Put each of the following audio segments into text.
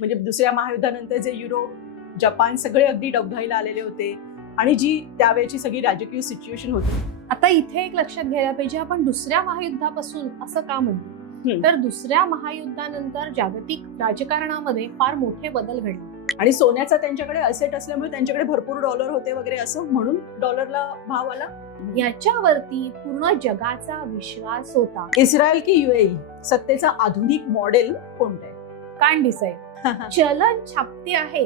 म्हणजे दुसऱ्या महायुद्धानंतर जे युरोप, जपान सगळे अगदी डबघाईला आलेले होते आणि जी त्यावेळची सगळी राजकीय सिच्युएशन होती. आता इथे एक लक्षात घ्यायला पाहिजे, आपण दुसऱ्या महायुद्धापासून असं का म्हणतो, तर दुसऱ्या महायुद्धानंतर जागतिक राजकारणामध्ये फार मोठे बदल घडले आणि सोन्याचा त्यांच्याकडे असेट असल्यामुळे त्यांच्याकडे भरपूर डॉलर होते वगैरे, असं म्हणून डॉलरला भाव आला. याच्यावरती पूर्ण जगाचा विश्वास होता. इस्रायल की युएई, सत्तेचा आधुनिक मॉडेल कोणतं आहे? कान डिसाईड चलन छापते आहे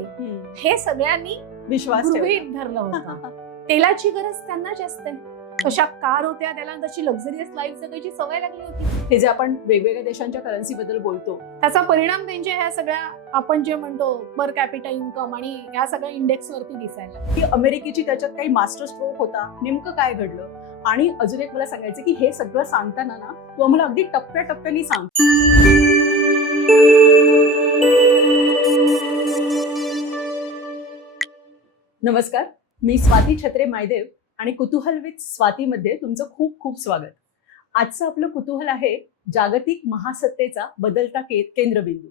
हे सगळ्यांनी विश्वास गृहीत धरलं होतं. तेलाची गरज त्यांना जास्त आहे, कशा कार होत्या, त्याला तशी लक्झरियस लाईफ जगायची सवय लागली होती. हे जे आपण वेगवेगळ्या देशांच्या करन्सी बद्दल बोलतो, त्याचा परिणाम त्यांच्या ह्या सगळ्या आपण जे म्हणतो पर कॅपिटा इन्कम आणि ह्या सगळ्या इंडेक्स वरती दिसायला. की अमेरिकेची त्याच्यात काही मास्टर स्ट्रोक होता, नेमकं काय घडलं? आणि अजून एक मला सांगायचं की हे सगळं सांगताना ना तू आम्हाला अगदी टप्प्याटप्प्याने सांग. नमस्कार, मी स्वाती छत्रे मायदेव आणि कुतूहल विथ स्वातीमध्ये तुमचं खूप खूप स्वागत. आजचं आपलं कुतूहल आहे जागतिक महासत्तेचा बदलता केंद्रबिंदू.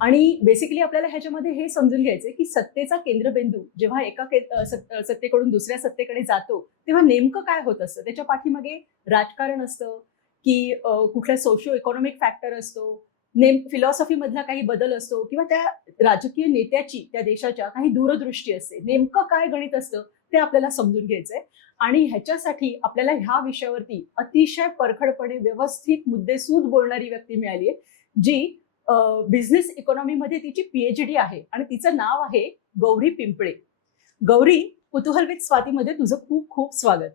आणि बेसिकली आपल्याला ह्याच्यामध्ये हे समजून घ्यायचंय की सत्तेचा केंद्रबिंदू जेव्हा एका सत्तेकडून दुसऱ्या सत्तेकडे जातो तेव्हा नेमकं काय होत असतं? त्याच्या पाठीमागे राजकारण असतं की कुठल्या सोशिओ इकॉनॉमिक फॅक्टर असतो, फिलॉसॉफी मधला काही बदल असतो, किंवा त्या राजकीय नेत्याची त्या देशाच्या काही दूरदृष्टी असते. नेमकं काय गणित असतं ते आपल्याला समजून घ्यायचंय. आणि ह्याच्यासाठी आपल्याला ह्या विषयावरती अतिशय परखडपणे व्यवस्थित मुद्देसूद बोलणारी व्यक्ती मिळाली आहे, जी बिझनेस इकॉनॉमीमध्ये तिची PhD आहे आणि तिचं नाव आहे गौरी पिंपळे. गौरी, कुतूहल विथ स्वातीमध्ये तुझं खूप खूप स्वागत.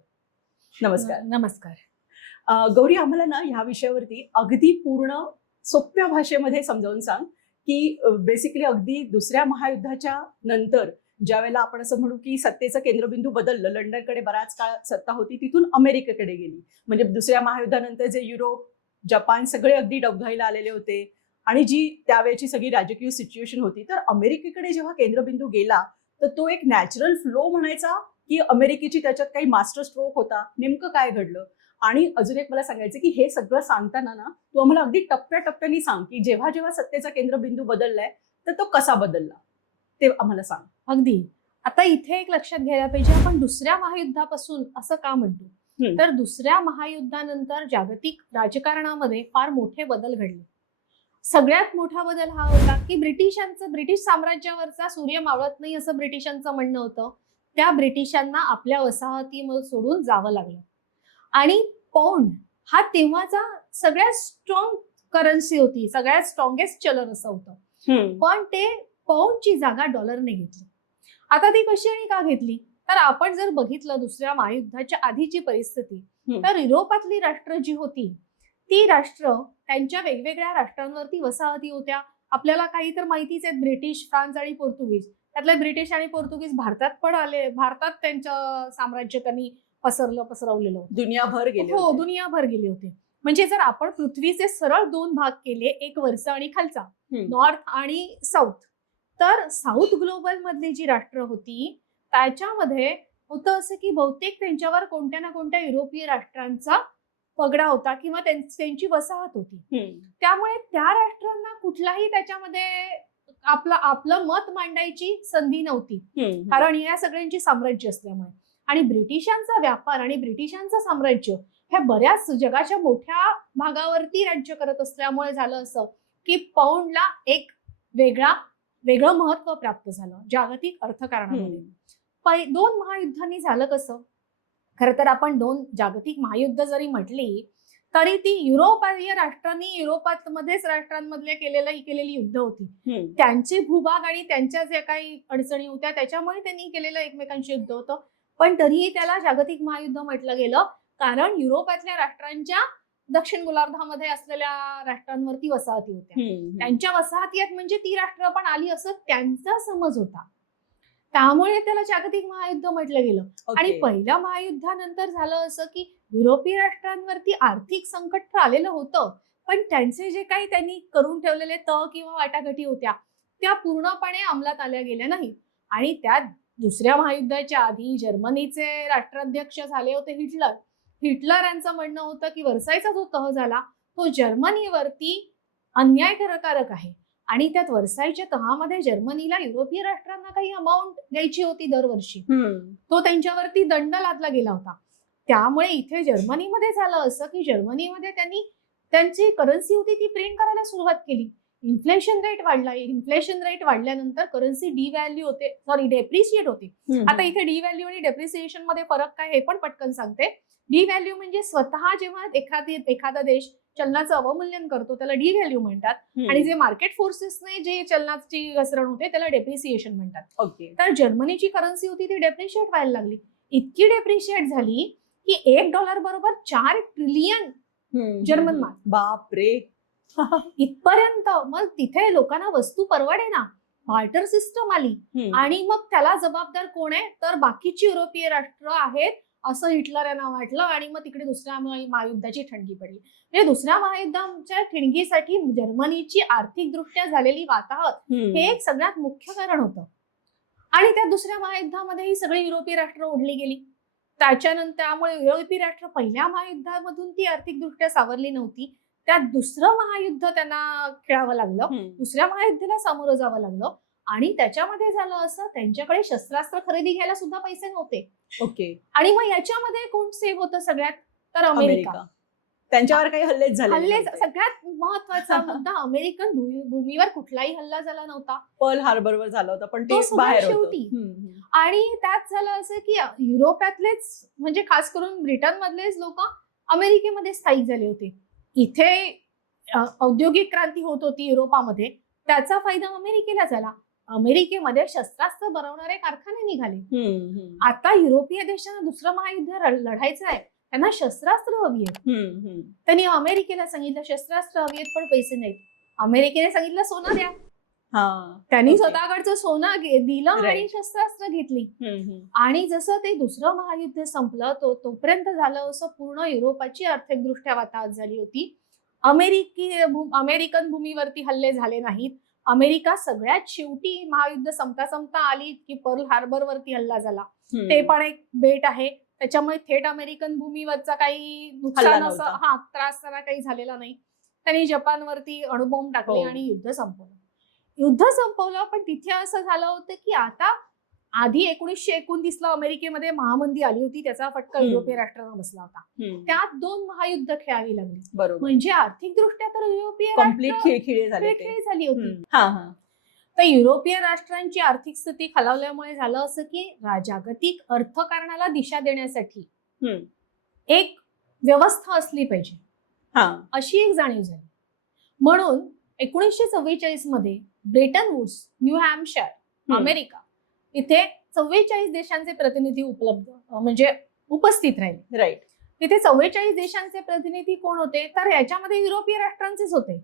नमस्कार. नमस्कार. गौरी, आम्हाला ना ह्या विषयावरती अगदी पूर्ण सोप्या भाषेमध्ये समजावून सांग की बेसिकली अगदी दुसऱ्या महायुद्धाच्या नंतर ज्या वेळेला आपण असं म्हणू की सत्तेचं केंद्रबिंदू बदललं, लंडनकडे बराच काळ सत्ता होती, तिथून अमेरिकेकडे गेली. म्हणजे दुसऱ्या महायुद्धानंतर जे युरोप, जपान सगळे अगदी डबघाईला आलेले होते आणि जी त्यावेळची सगळी राजकीय सिच्युएशन होती, तर अमेरिकेकडे जेव्हा केंद्रबिंदू गेला तर तो एक नॅचरल फ्लो म्हणायचा की अमेरिकेची त्याच्यात काही मास्टर स्ट्रोक होता? नेमकं काय घडलं? आणि अजून एक मला सांगायचं की हे सगळं सांगताना ना तू आम्हाला अगदी टप्प्याटप्प्याने सांग की जेव्हा जेव्हा सत्तेचा केंद्रबिंदू बदललाय तर तो कसा बदलला ते आम्हाला सांग. अगदी. आता इथे एक लक्षात घ्यायला पाहिजे, आपण दुसऱ्या महायुद्धापासून असं का म्हणतो, तर दुसऱ्या महायुद्धानंतर जागतिक राजकारणामध्ये फार मोठे बदल घडले. सगळ्यात मोठा बदल हा होता की ब्रिटिश साम्राज्यावरचा सूर्य मावळत नाही असं ब्रिटिशांचं म्हणणं होतं. त्या ब्रिटिशांना आपल्या वसाहतीमध्ये सोडून जावं लागलं. आणि पौंड हा तेव्हाचा सगळ्यात स्ट्रॉंग करन्सी होती, सगळ्यात स्ट्रॉंगेस्ट चलन असं होतं. पण ते पौंडची जागा डॉलरने घेतली. आता ती कशी आणि का घेतली, तर आपण जर बघितलं दुसऱ्या महायुद्धाच्या आधीची परिस्थिती, तर युरोपातली राष्ट्र जी होती ती राष्ट्र त्यांच्या वेगवेगळ्या राष्ट्रांवरती वसाहती होत्या. आपल्याला काही तर माहितीच आहेत, ब्रिटिश, फ्रान्स आणि पोर्तुगीज. त्यातले ब्रिटिश आणि पोर्तुगीज भारतात पण आले, भारतात त्यांचं साम्राज्य त्यांनी पसरवलेलं होतं. दुनियाभर गेले. हो, दुनियाभर गेले होते. म्हणजे जर आपण पृथ्वीचे सरळ दोन भाग केले, एक वरचा आणि खालचा, नॉर्थ आणि साऊथ, तर साऊथ ग्लोबल मधली जी राष्ट्र होती त्याच्यामध्ये होतं असं की बहुतेक त्यांच्यावर कोणत्या ना कोणत्या युरोपीय राष्ट्रांचा पगडा होता किंवा त्यांची वसाहत होती. त्यामुळे त्या राष्ट्रांना कुठलाही त्याच्यामध्ये आपलं मत मांडायची संधी नव्हती, कारण या सगळ्यांची साम्राज्य असल्यामुळे. आणि ब्रिटिशांचा व्यापार आणि ब्रिटिशांचं साम्राज्य हे बऱ्याच जगाच्या मोठ्या भागावरती राज्य करत असल्यामुळे झालं असं की पौंडला एक वेगळं महत्व प्राप्त झालं जागतिक अर्थकारणामध्ये. दोन महायुद्धांनी झालं कसं, खरं तर आपण दोन जागतिक महायुद्ध जरी म्हटली तरी ती युरोपीय राष्ट्रांनी युरोपामध्येच राष्ट्रांमधले केलेली युद्ध होती. त्यांचे भूभाग आणि त्यांच्या जे काही अडचणी होत्या त्याच्यामुळे त्यांनी केलेलं एकमेकांशी युद्ध होतं. पण तरीही त्याला जागतिक महायुद्ध म्हटलं गेलं, कारण युरोपातल्या राष्ट्रांच्या दक्षिण गोलार्धामध्ये असलेल्या राष्ट्रांवरती वसाहती होत्या. त्यांच्या वसाहती आहेत म्हणजे ती राष्ट्र पण आली असं त्यांचा समज होता. त्यामुळे त्याला जागतिक महायुद्ध म्हटलं गेलं. आणि पहिल्या महायुद्धानंतर झालं असं की युरोपीय राष्ट्रांवरती आर्थिक संकट आलेलं होतं, पण त्यांचे जे काही त्यांनी करून ठेवलेले तह किंवा वाटाघाटी होत्या त्या पूर्णपणे अंमलात आल्या गेल्या नाहीत. आणि त्यात दुसऱ्या महायुद्धाच्या आधी जर्मनीचे राष्ट्राध्यक्ष झाले होते हिटलर यांचं म्हणणं होतं की वर्सायचा जो तह झाला तो जर्मनीवरती अन्यायकारक आहे आणि त्यात वर्सायच्या तहामध्ये जर्मनीला युरोपीय राष्ट्रांना काही अमाऊंट द्यायची होती दरवर्षी, तो त्यांच्यावरती दंड लादला गेला होता. त्यामुळे इथे जर्मनीमध्ये झालं असं की जर्मनीमध्ये त्यांनी त्यांची करन्सी होती ती प्रिंट करायला सुरुवात केली. इन्फ्लेशन रेट वाढला. इन्फ्लेशन रेट वाढल्यानंतर करन्सी डेप्रिशिएट होते. आता इथे डिव्हॅल्यू आणि डेप्रिसिएशन मध्ये फरक काय हे पण पटकन सांगते. डिव्हॅल्यू म्हणजे स्वतः जेव्हा एखादा देश चलनाचं अवमूल्यन करतो त्याला डिव्हॅल्यू म्हणतात, आणि जे मार्केट फोर्सेसने जे चलनाची घसरण होते त्याला डेप्रिसिएशन म्हणतात. ओके. तर जर्मनीची करन्सी होती ती डेप्रिशिएट व्हायला लागली. इतकी डेप्रिशिएट झाली की $1 बरोबर 4 ट्रिलियन जर्मन मार्क. बापरे. इथपर्यंत. मग तिथे लोकांना वस्तू परवडे ना, बार्टर सिस्टम आली, आणि मग त्याला जबाबदार कोण आहे तर बाकीची युरोपीय राष्ट्र आहेत असं हिटलर यांना वाटलं, आणि मग तिकडे दुसऱ्या महायुद्धाची ठणगी पडली. म्हणजे दुसऱ्या महायुद्धाच्या ठिणगीसाठी जर्मनीची आर्थिकदृष्ट्या झालेली वाताहत हे एक सगळ्यात मुख्य कारण होतं. आणि त्या दुसऱ्या महायुद्धामध्ये ही सगळी युरोपीय राष्ट्र ओढली गेली. त्याच्यानंतर त्यामुळे युरोपीय राष्ट्र पहिल्या महायुद्धामधून ती आर्थिकदृष्ट्या सावरली नव्हती. त्यात दुसरं महायुद्ध त्यांना खेळावं लागलं, दुसऱ्या महायुद्धाला सामोरं जावं लागलं, आणि त्याच्यामध्ये झालं असं त्यांच्याकडे शस्त्रास्त्र खरेदी घ्यायला सुद्धा पैसे नव्हते. ओके. आणि मग याच्यामध्ये कोण सेव्ह होतं सगळ्यात तर अमेरिका. त्यांच्यावर काही हल्लेच झाले. सगळ्यात महत्वाचा मुद्दा, अमेरिकन भूमीवर कुठलाही हल्ला झाला नव्हता. पर्ल हार्बरवर झाला होता पण ते बाहेर शेवटी. आणि त्यात झालं असं की युरोपातलेच म्हणजे खास करून ब्रिटन मधलेच लोक अमेरिकेमध्ये स्थायिक झाले होते. इथे औद्योगिक क्रांती होत होती युरोपामध्ये, त्याचा फायदा अमेरिकेला झाला. अमेरिकेमध्ये शस्त्रास्त्र बनवणारे कारखाने निघाले. आता युरोपीय देशांना दुसरं महायुद्ध लढायचं आहे, त्यांना शस्त्रास्त्र हवी आहेत. त्यांनी अमेरिकेला सांगितलं शस्त्रास्त्र हवी आहेत पण पैसे नाहीत. अमेरिकेने सांगितलं सोनं द्या. त्यांनी स्वतःकडचं सोनं दिलं आणि शस्त्रास्त्र घेतली. आणि जसं ते दुसरं महायुद्ध संपलं तोपर्यंत झालं असं पूर्ण युरोपाची आर्थिकदृष्ट्या वाताहत झाली होती. अमेरिकन भूमीवरती हल्ले झाले नाहीत. अमेरिका सगळ्यात शेवटी महायुद्ध संपता आली की पर्ल हार्बर वरती हल्ला झाला. ते पण एक बेट आहे, त्याच्यामुळे थेट अमेरिकन भूमीवरचा काही नुकसान असं त्रास त्यांना काही झालेला नाही. त्यांनी जपानवरती अणुबॉम्ब टाकले आणि युद्ध संपवलं. पण तिथे असं झालं होतं की आता आधी 1929 ला अमेरिकेमध्ये महामंदी आली होती, त्याचा फटका युरोपीय राष्ट्रांना बसला होता. त्यात 2 महायुद्ध खेळावी लागली. म्हणजे आर्थिकदृष्ट्या तर युरोपीय खिळखिळी झाली होती. तर युरोपीय राष्ट्रांची आर्थिक स्थिती खालावल्यामुळे झालं असं की जागतिक अर्थकारणाला दिशा देण्यासाठी एक व्यवस्था असली पाहिजे अशी एक जाणीव झाली. म्हणून 1944 मध्ये Bretton Woods, New Hampshire, America इथे 44 देशांचे प्रतिनिधी उपस्थित राहिले. राईट. तिथे 44 देशांचे प्रतिनिधी कोण होते तर याच्यामध्ये युरोपीय राष्ट्रांचेच होते.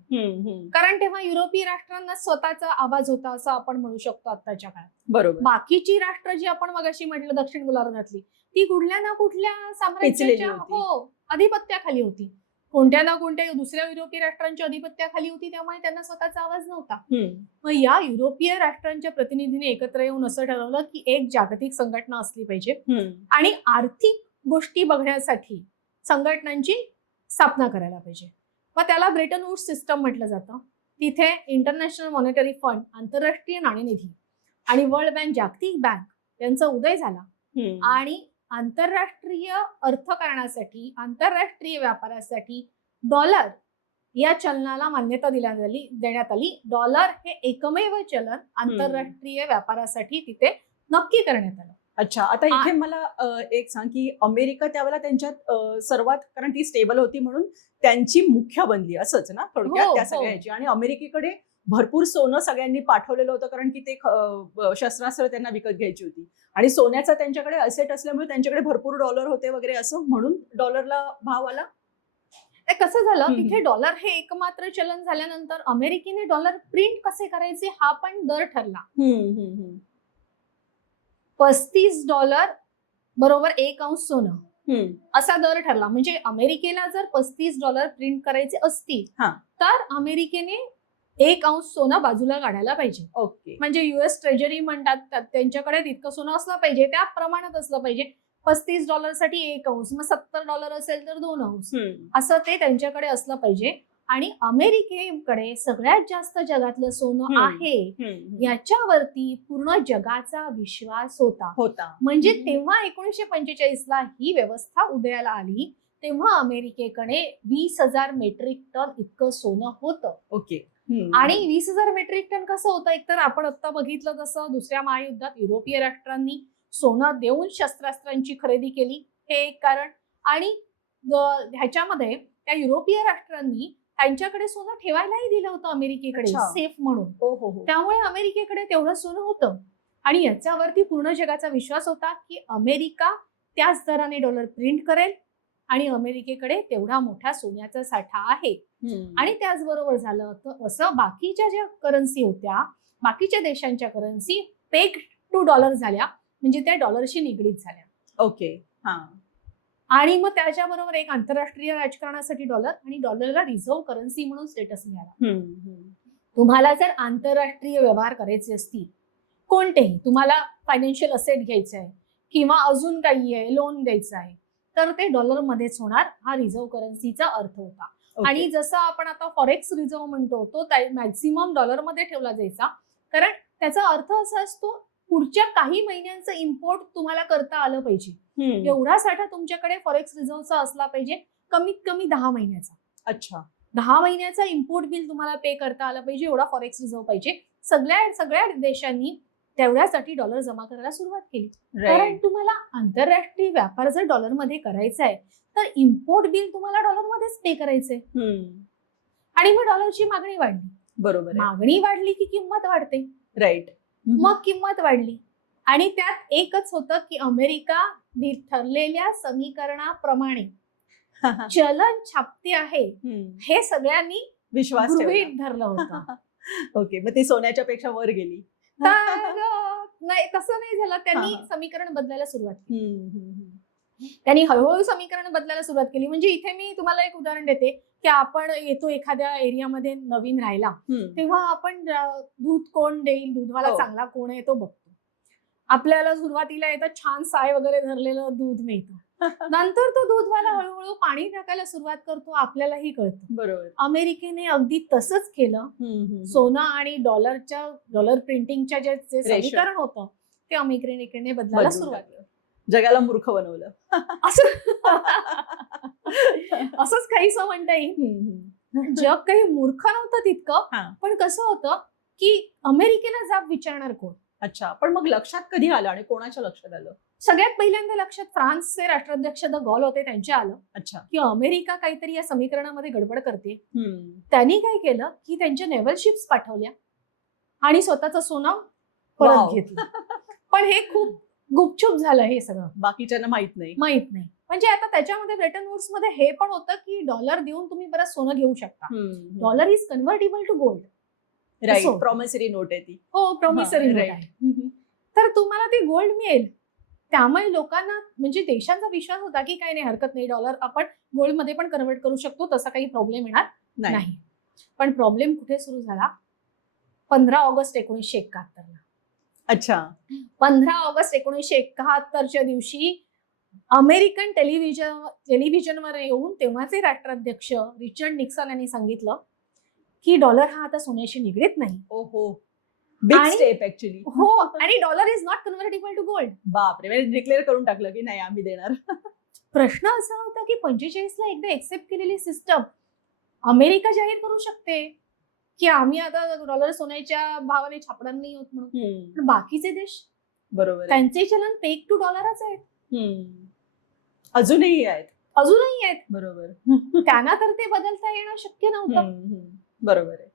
कारण तेव्हा युरोपीय राष्ट्रांना स्वतःचा आवाज होता असं आपण म्हणू शकतो आताच्या काळात. बरोबर. बाकीची राष्ट्र जी आपण मगाशी म्हटलं दक्षिण गोलार्धातली, ती कुठल्या ना कुठल्या साम्राज्याच्या अधिपत्याखाली होती. कोणत्या ना कोणत्या दुसऱ्या युरोपीय राष्ट्रांच्या अधिपत्याखाली होती, त्यामुळे त्यांना स्वतःचा आवाज नव्हता. मग या युरोपीय राष्ट्रांच्या प्रतिनिधीने एकत्र येऊन असं ठरवलं की एक जागतिक संघटना असली पाहिजे आणि आर्थिक गोष्टी बघण्यासाठी संघटनांची स्थापना करायला पाहिजे. मग त्याला ब्रेटन वुड्स सिस्टम म्हटलं जातं. तिथे इंटरनॅशनल मॉनिटरी फंड, आंतरराष्ट्रीय नाणेनिधी आणि वर्ल्ड बँक, जागतिक बँक यांचा उदय झाला. आणि आंतरराष्ट्रीय अर्थकारणासाठी, आंतरराष्ट्रीय व्यापारासाठी डॉलर या चलनाला मान्यता देण्यात आली. डॉलर हे एकमेव चलन आंतरराष्ट्रीय व्यापारासाठी तिथे नक्की करण्यात आलं. अच्छा. आता इथे मला एक सांग की अमेरिका त्यावेळेला त्यांच्यात सर्वात, कारण ती स्टेबल होती म्हणून त्यांची मुख्य बनली असंच ना थोडक्यात त्या सगळ्याची. आणि अमेरिकेकडे भरपूर सोनं सगळ्यांनी पाठवलेलं होतं कारण की ते शस्त्रास्त्र त्यांना विकत घ्यायची होती आणि सोन्याचा त्यांच्याकडे असेट असल्यामुळे त्यांच्याकडे भरपूर डॉलर होते वगैरे, असं म्हणून डॉलरला भाव आला. कसं झालं तिथे डॉलर हे एकमात्र चलन झाल्यानंतर अमेरिकेने डॉलर प्रिंट कसे करायचे हा पण दर ठरला. $35 बरोबर 1 अंश सोनं असा दर ठरला. म्हणजे अमेरिकेला जर $35 प्रिंट करायचे असतील तर अमेरिकेने 1 अंश सोनं बाजूला काढायला पाहिजे. ओके. म्हणजे US ट्रेजरी म्हणतात त्यांच्याकडे तितकं सोनं असलं पाहिजे, त्या प्रमाणात असलं पाहिजे. $35 साठी 1 अंश, मग $70 असेल तर 2 अंश, असं ते त्यांच्याकडे असलं पाहिजे. आणि अमेरिकेकडे सगळ्यात जास्त जगातलं सोनं हम्म. आहे याच्यावरती पूर्ण जगाचा विश्वास होता. होता. म्हणजे तेव्हा 1945ला ही व्यवस्था उदयाला आली, तेव्हा अमेरिकेकडे 20,000 मेट्रिक टन इतकं सोनं होतं. ओके. आणि 20,000 मेट्रिक टन कसं होतं, एकतर आपण आता बघितलं तसं दुसऱ्या महायुद्धात युरोपीय राष्ट्रांनी सोनं देऊन शस्त्रास्त्रांची खरेदी केली, हे एक कारण. आणि ह्याच्यामध्ये त्या युरोपीय राष्ट्रांनी त्यांच्याकडे सोनं ठेवायलाही दिलं होतं अमेरिकेकडे, अच्छा. सेफ म्हणून. हो हो हो. त्यामुळे अमेरिकेकडे तेवढं सोनं होतं आणि याच्यावरती पूर्ण जगाचा विश्वास होता की अमेरिका त्याच दराने डॉलर प्रिंट करेल आणि अमेरिकेकडे तेवढा मोठा सोन्याचा साठा आहे. आणि त्याचबरोबर झालं तर असं बाकीच्या ज्या करन्सी होत्या, बाकीच्या देशांच्या करन्सी पेग टू डॉलर झाल्या, म्हणजे त्या डॉलरशी निगडीत झाल्या. ओके. हा. आणि मग त्याच्याबरोबर एक आंतरराष्ट्रीय राजकारणासाठी डॉलर आणि डॉलरला रिझर्व्ह करन्सी म्हणून स्टेटस मिळाला. तुम्हाला जर आंतरराष्ट्रीय व्यवहार करायचे असतील, कोणतेही, तुम्हाला फायनान्शियल असेट घ्यायचं आहे किंवा अजून काही आहे, लोन द्यायचं आहे, तर ते डॉलरमध्येच होणार, हा रिझर्व्ह करन्सीचा अर्थ होता. आणि जसं आपण आता फॉरेक्स रिझर्व्ह म्हणतो, तो मॅक्झिमम डॉलरमध्ये ठेवला जायचा, कारण त्याचा अर्थ असा असतो पुढच्या काही महिन्यांचं इम्पोर्ट तुम्हाला करता आलं पाहिजे. एवढा साठा तुमच्याकडे फॉरेक्स रिझर्व्हचा असला पाहिजे, कमीत कमी 10 महिन्याचा. अच्छा. 10 महिन्याचा इम्पोर्ट बिल तुम्हाला पे करता आलं पाहिजे, एवढा फॉरेक्स रिझर्व्ह पाहिजे. सगळ्या देशांनी तेवढ्यासाठी डॉलर जमा करायला सुरुवात केली. कारण तुम्हाला आंतरराष्ट्रीय व्यापार जर डॉलरमध्ये करायचा आहे तर इम्पोर्ट बिल तुम्हाला डॉलरमध्येच पे करायचंय. आणि मग डॉलरची मागणी वाढली. बरोबर. मागणी वाढली की किंमत वाढते. राईट. मग किंमत वाढली आणि त्यात एकच होतं की अमेरिका ठरलेल्या समीकरणाप्रमाणे चलन छापते आहे, हे सगळ्यांनी विश्वास गृहीत धरलं होतं. ओके. मग ती सोन्याच्या पेक्षा वर गेली. तर नाही, तसं नाही झालं. त्यांनी समीकरण बदलायला सुरुवात केली. त्यांनी हळूहळू समीकरण बदलायला सुरुवात केली. म्हणजे इथे मी तुम्हाला एक उदाहरण देते की आपण येतो एखाद्या एरियामध्ये नवीन राहायला, तेव्हा आपण दूध कोण देईल, दूधवाला चांगला कोण आहे तो बघतो. आपल्याला सुरुवातीला येतं छान साय वगैरे धरलेलं दूध मिळतं. नंतर तो दूधवाला हळूहळू पाणी टाकायला सुरुवात करतो, आपल्यालाही कळतं. बरोबर. अमेरिकेने अगदी तसंच केलं. सोनं आणि डॉलर प्रिंटिंगच्या जे समीकरण होतं ते अमेरिकेने बदलायला सुरुवात केलं. जगाला मूर्ख बनवलं. असंच काहीसं म्हणता येईल. जग काही मूर्ख नव्हतं तितकं, पण कसं होतं की अमेरिकेला जाब विचारणार कोण. अच्छा. पण मग लक्षात कधी आलं आणि कोणाच्या लक्षात आलं? सगळ्यात पहिल्यांदा लक्षात फ्रान्सचे राष्ट्राध्यक्ष द गॉल होते, त्यांच्या आलं. अच्छा. की अमेरिका काहीतरी या समीकरणामध्ये गडबड करते. त्यांनी काय केलं की त्यांच्या नेव्हल शिप्स पाठवल्या आणि स्वतःचं सोनं परत घेतलं. पण हे खूप गुपचूप झालं, हे सगळं बाकीच्यांना माहित नाही. म्हणजे आता त्याच्यामध्ये ब्रेटन वुड्स मध्ये हे पण होतं की डॉलर देऊन तुम्ही बरं सोनं घेऊ शकता. Dollar is convertible to gold. Right. Promissory note आहे ती. हो, प्रॉमिसरी नोट आहे. तर तुम्हाला ती गोल्ड मिळेल. त्यामुळे लोकांना, म्हणजे देशांचा विश्वास होता की काही नाही, हरकत नाही, डॉलर आपण गोल्ड मध्ये पण कन्व्हर्ट करू शकतो, तसा काही प्रॉब्लेम येणार नाही. पण प्रॉब्लेम कुठे सुरू झाला? 15 ऑगस्ट 1971ला. अच्छा. 15 ऑगस्ट 1971च्या दिवशी अमेरिकन टेलिव्हिजनवर येऊन तेव्हाचे राष्ट्राध्यक्ष रिचर्ड निक्सन यांनी सांगितलं की डॉलर हा आता सोन्याशी निगडीत नाही. ओहो. Big step actually. हो, आणि dollar is not convertible to gold. बापरे. म्हणजे डिक्लेअर करून टाकलं की नाही, आम्ही देणार. प्रश्न असा होता की 45ला एकदा एक्सेप्ट केलेली सिस्टम अमेरिका जाहीर करू शकते की आम्ही आता डॉलर सोन्याच्या भावाने छापणार नाही होत म्हणून. पण बाकीचे देश, बरोबर, त्यांचे चलन पेग टू डॉलरच आहेत. अजूनही आहेत. बरोबर. त्यांना तर ते बदलता येणं शक्य नव्हतं. बरोबर आहे.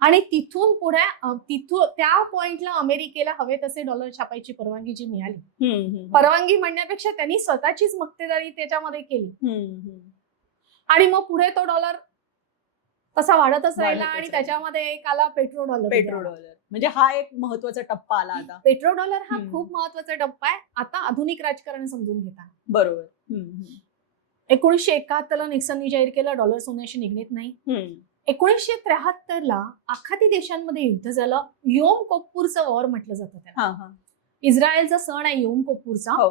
आणि तिथून त्या पॉइंटला अमेरिकेला हवे तसे डॉलर छापायची परवानगी जी मिळाली, परवानगी म्हणण्यापेक्षा त्यांनी स्वतःचीच मक्तेदारी त्याच्यामध्ये केली. आणि मग पुढे तो डॉलर तसा वाढतच राहिला आणि त्याच्यामध्ये एक आला पेट्रो डॉलर. म्हणजे हा एक महत्वाचा टप्पा आला आता. पेट्रो डॉलर हा खूप महत्वाचा टप्पा आहे आता आधुनिक राजकारण समजून घेताना. बरोबर. 1971ला निक्सननी जाहीर केलं डॉलर सोन्याशी निगडीत नाही. 1973ला आखाती देशांमध्ये युद्ध झालं. योम किप्पूरचं वॉर म्हटलं जातं त्याला. इस्रायलचा सण आहे योम किप्पूरचा.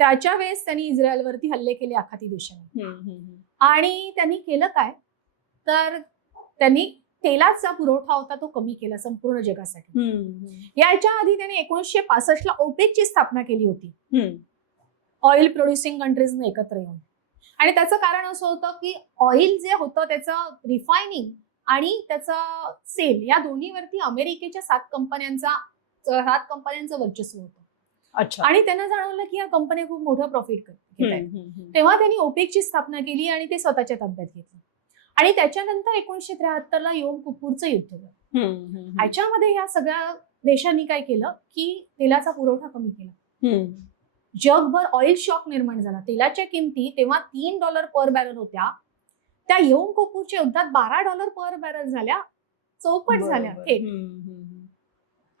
त्याच्या वेळेस त्यांनी इस्रायलवरती हल्ले केले आखाती देशांनी. आणि त्यांनी केलं काय, तर त्यांनी तेलाचा पुरवठा होता तो कमी केला संपूर्ण जगासाठी. याच्या आधी त्यांनी 1965 ला ओपेकची स्थापना केली होती, ऑइल प्रोड्युसिंग कंट्रीजने एकत्र येऊन. आणि त्याचं कारण असं होतं की ऑइल जे होतं त्याचं रिफायनिंग आणि त्याचं सेल या दोन्हीवरती अमेरिकेच्या 7 कंपन्यांचं वर्चस्व होतं. अच्छा. आणि त्यांना जाणवलं की या कंपन्या खूप मोठं प्रॉफिट घेत आहेत. तेव्हा त्यांनी ओपेकची स्थापना केली आणि ते स्वतःच्या ताब्यात घेतलं. आणि त्याच्यानंतर 1973 ला योम किप्पूरचं युद्ध झालं. ह्याच्यामध्ये या सगळ्या देशांनी काय केलं की तेलाचा पुरवठा कमी केला. जगभर ऑइल शॉक निर्माण झाला. तेलाच्या किमती तेव्हा $3 पर बॅरल होत्या, त्या योम किप्पूरच्या युद्धात $12 पर बॅरल झाल्या, चौपट झाल्या थेट.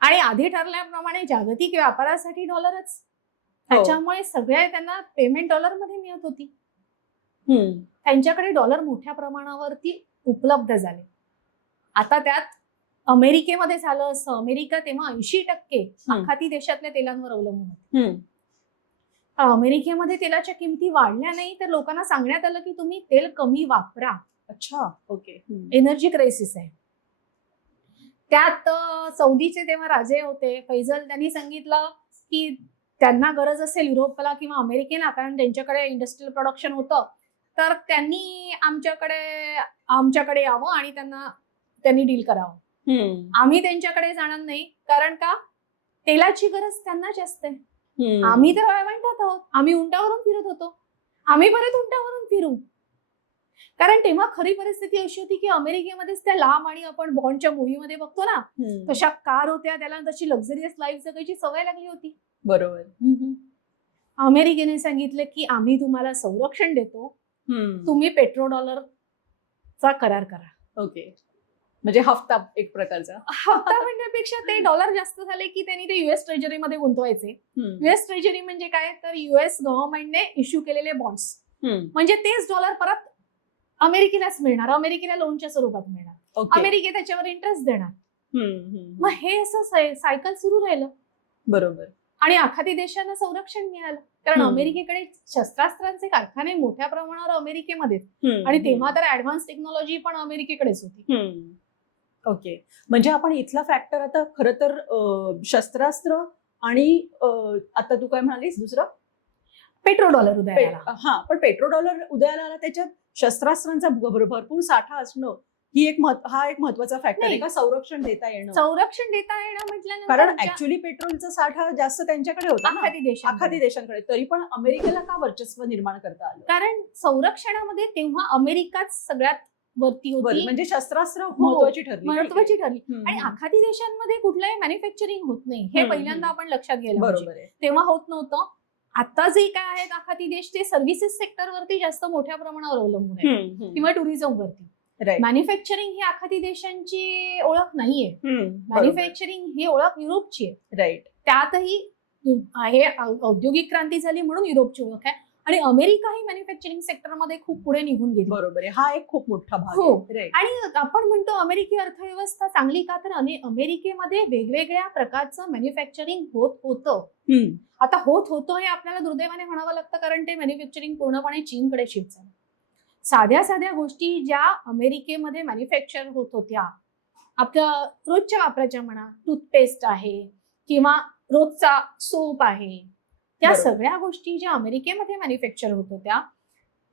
आणि आधी ठरल्याप्रमाणे जागतिक व्यापारासाठी डॉलरच, त्याच्यामुळे सगळे त्यांना पेमेंट डॉलरमध्ये मिळत होती. त्यांच्याकडे डॉलर मोठ्या प्रमाणावरती उपलब्ध झाले. आता त्यात अमेरिकेमध्ये झालं असं, अमेरिका तेव्हा 80% आखाती देशातल्या तेलांवर अवलंबून होती. अमेरिकेमध्ये तेलाच्या किमती वाढल्या नाही तर लोकांना सांगण्यात आलं की तुम्ही तेल कमी वापरा. अच्छा, ओके. एनर्जी क्रायसिस आहे. त्यात सौदीचे तेव्हा राजे होते फैजल, त्यांनी सांगितलं की त्यांना गरज असेल युरोपला किंवा अमेरिकेला, कारण त्यांच्याकडे इंडस्ट्रियल प्रोडक्शन होतं, तर त्यांनी आमच्याकडे यावं आणि त्यांनी डील करावं. आम्ही त्यांच्याकडे जाणार नाही, कारण का तेलाची गरज त्यांना जास्त आहे. आम्ही तर वाळवंटात आहोत, आम्ही उंटावरून फिरत होतो, आम्ही परत उंटावरून फिरू. कारण तेव्हा खरी परिस्थिती अशी होती की अमेरिकेमध्येच त्या लांब आणि आपण बॉन्डच्या मूव्हीमध्ये बघतो ना तशा कार होत्या, त्याला तशी लक्झरियस लाईफ जगायची सवय लागली होती. बरोबर. अमेरिकेने सांगितलं की आम्ही तुम्हाला संरक्षण देतो, तुम्ही पेट्रोडॉलरचा करार करा. ओके, म्हणजे हफ्ता एक प्रकारचा. हप्ता म्हणण्यापेक्षा ते डॉलर जास्त झाले की त्यांनी ते युएस ट्रेजरीमध्ये गुंतवायचे. युएस ट्रेजरी म्हणजे काय, तर युएस गव्हर्नमेंटने इश्यू केलेले बॉन्ड्स, म्हणजे तेच डॉलर परत अमेरिकेलाच मिळणार, अमेरिकेला लोनच्या स्वरूपात मिळणार, अमेरिके त्याच्यावर इंटरेस्ट देणार. मग हे असं सायकल सुरू राहिलं. बरोबर. आणि आखाती देशांना संरक्षण मिळालं, कारण अमेरिकेकडे शस्त्रास्त्रांचे कारखाने मोठ्या प्रमाणावर अमेरिकेमध्ये, आणि तेव्हा तर ऍडव्हान्स टेक्नॉलॉजी पण अमेरिकेकडेच होती. ओके, म्हणजे आपण इथला फॅक्टर आता खरं तर शस्त्रास्त्र आणि आता तू काय म्हणालीस दुसरं, पेट्रोडॉलर उदयाला. हा, पण पेट्रोडॉलर उदयाला आला, त्याच्यात शस्त्रास्त्रांचा भरपूर साठा असणं हा एक महत्वाचा फॅक्टर आहे का, संरक्षण देता येणं म्हटल्यानंतर, कारण ऍक्च्युअली पेट्रोलचा साठा जास्त त्यांच्याकडे होता ना, आखाती देशांकडे, तरी पण अमेरिकेला का वर्चस्व निर्माण करता आलं? कारण संरक्षणामध्ये तेव्हा अमेरिकाच सगळ्यात वरती होती, म्हणजे शस्त्रास्त्र महत्वाची ठरली. आणि आखाती देशांमध्ये कुठलंही मॅन्युफॅक्चरिंग होत नाही, हे पहिल्यांदा आपण लक्षात घ्यायला पाहिजे. तेव्हा होत नव्हतं. आता जे काय आहेत आखाती देश, ते सर्व्हिसेस सेक्टरवरती जास्त मोठ्या प्रमाणावर अवलंबून आहेत किंवा टुरिझमवरती. मॅन्युफॅक्चरिंग ही आखाती देशांची ओळख नाहीये, मॅन्युफॅक्चरिंग ही ओळख युरोपची आहे. राईट. त्यातही हे औद्योगिक क्रांती झाली म्हणून युरोपची ओळख आहे, आणि अमेरिका ही मॅन्युफॅक्चरिंग सेक्टरमध्ये खूप पुढे निघून गेली. बरोबर आहे, हा एक खूप मोठा भाग. हो, आणि आपण म्हणतो अमेरिकी अर्थव्यवस्था चांगली का, तर अमेरिकेमध्ये वेगवेगळ्या प्रकारचं मॅन्युफॅक्चरिंग होत होतं. आता होत होतं हे आपल्याला दुर्दैवाने म्हणावं लागतं, कारण ते मॅन्युफॅक्चरिंग पूर्णपणे चीनकडे शिफ्ट झालं. साध्या साध्या गोष्टी ज्या अमेरिकेमध्ये मॅन्युफॅक्चर होत होत्या, आपल्या रोजच्या वापराच्या म्हणा, टूथपेस्ट आहे किंवा रोजचा सोप आहे, त्या सगळ्या गोष्टी ज्या अमेरिकेमध्ये मॅन्युफॅक्चर होत होत्या,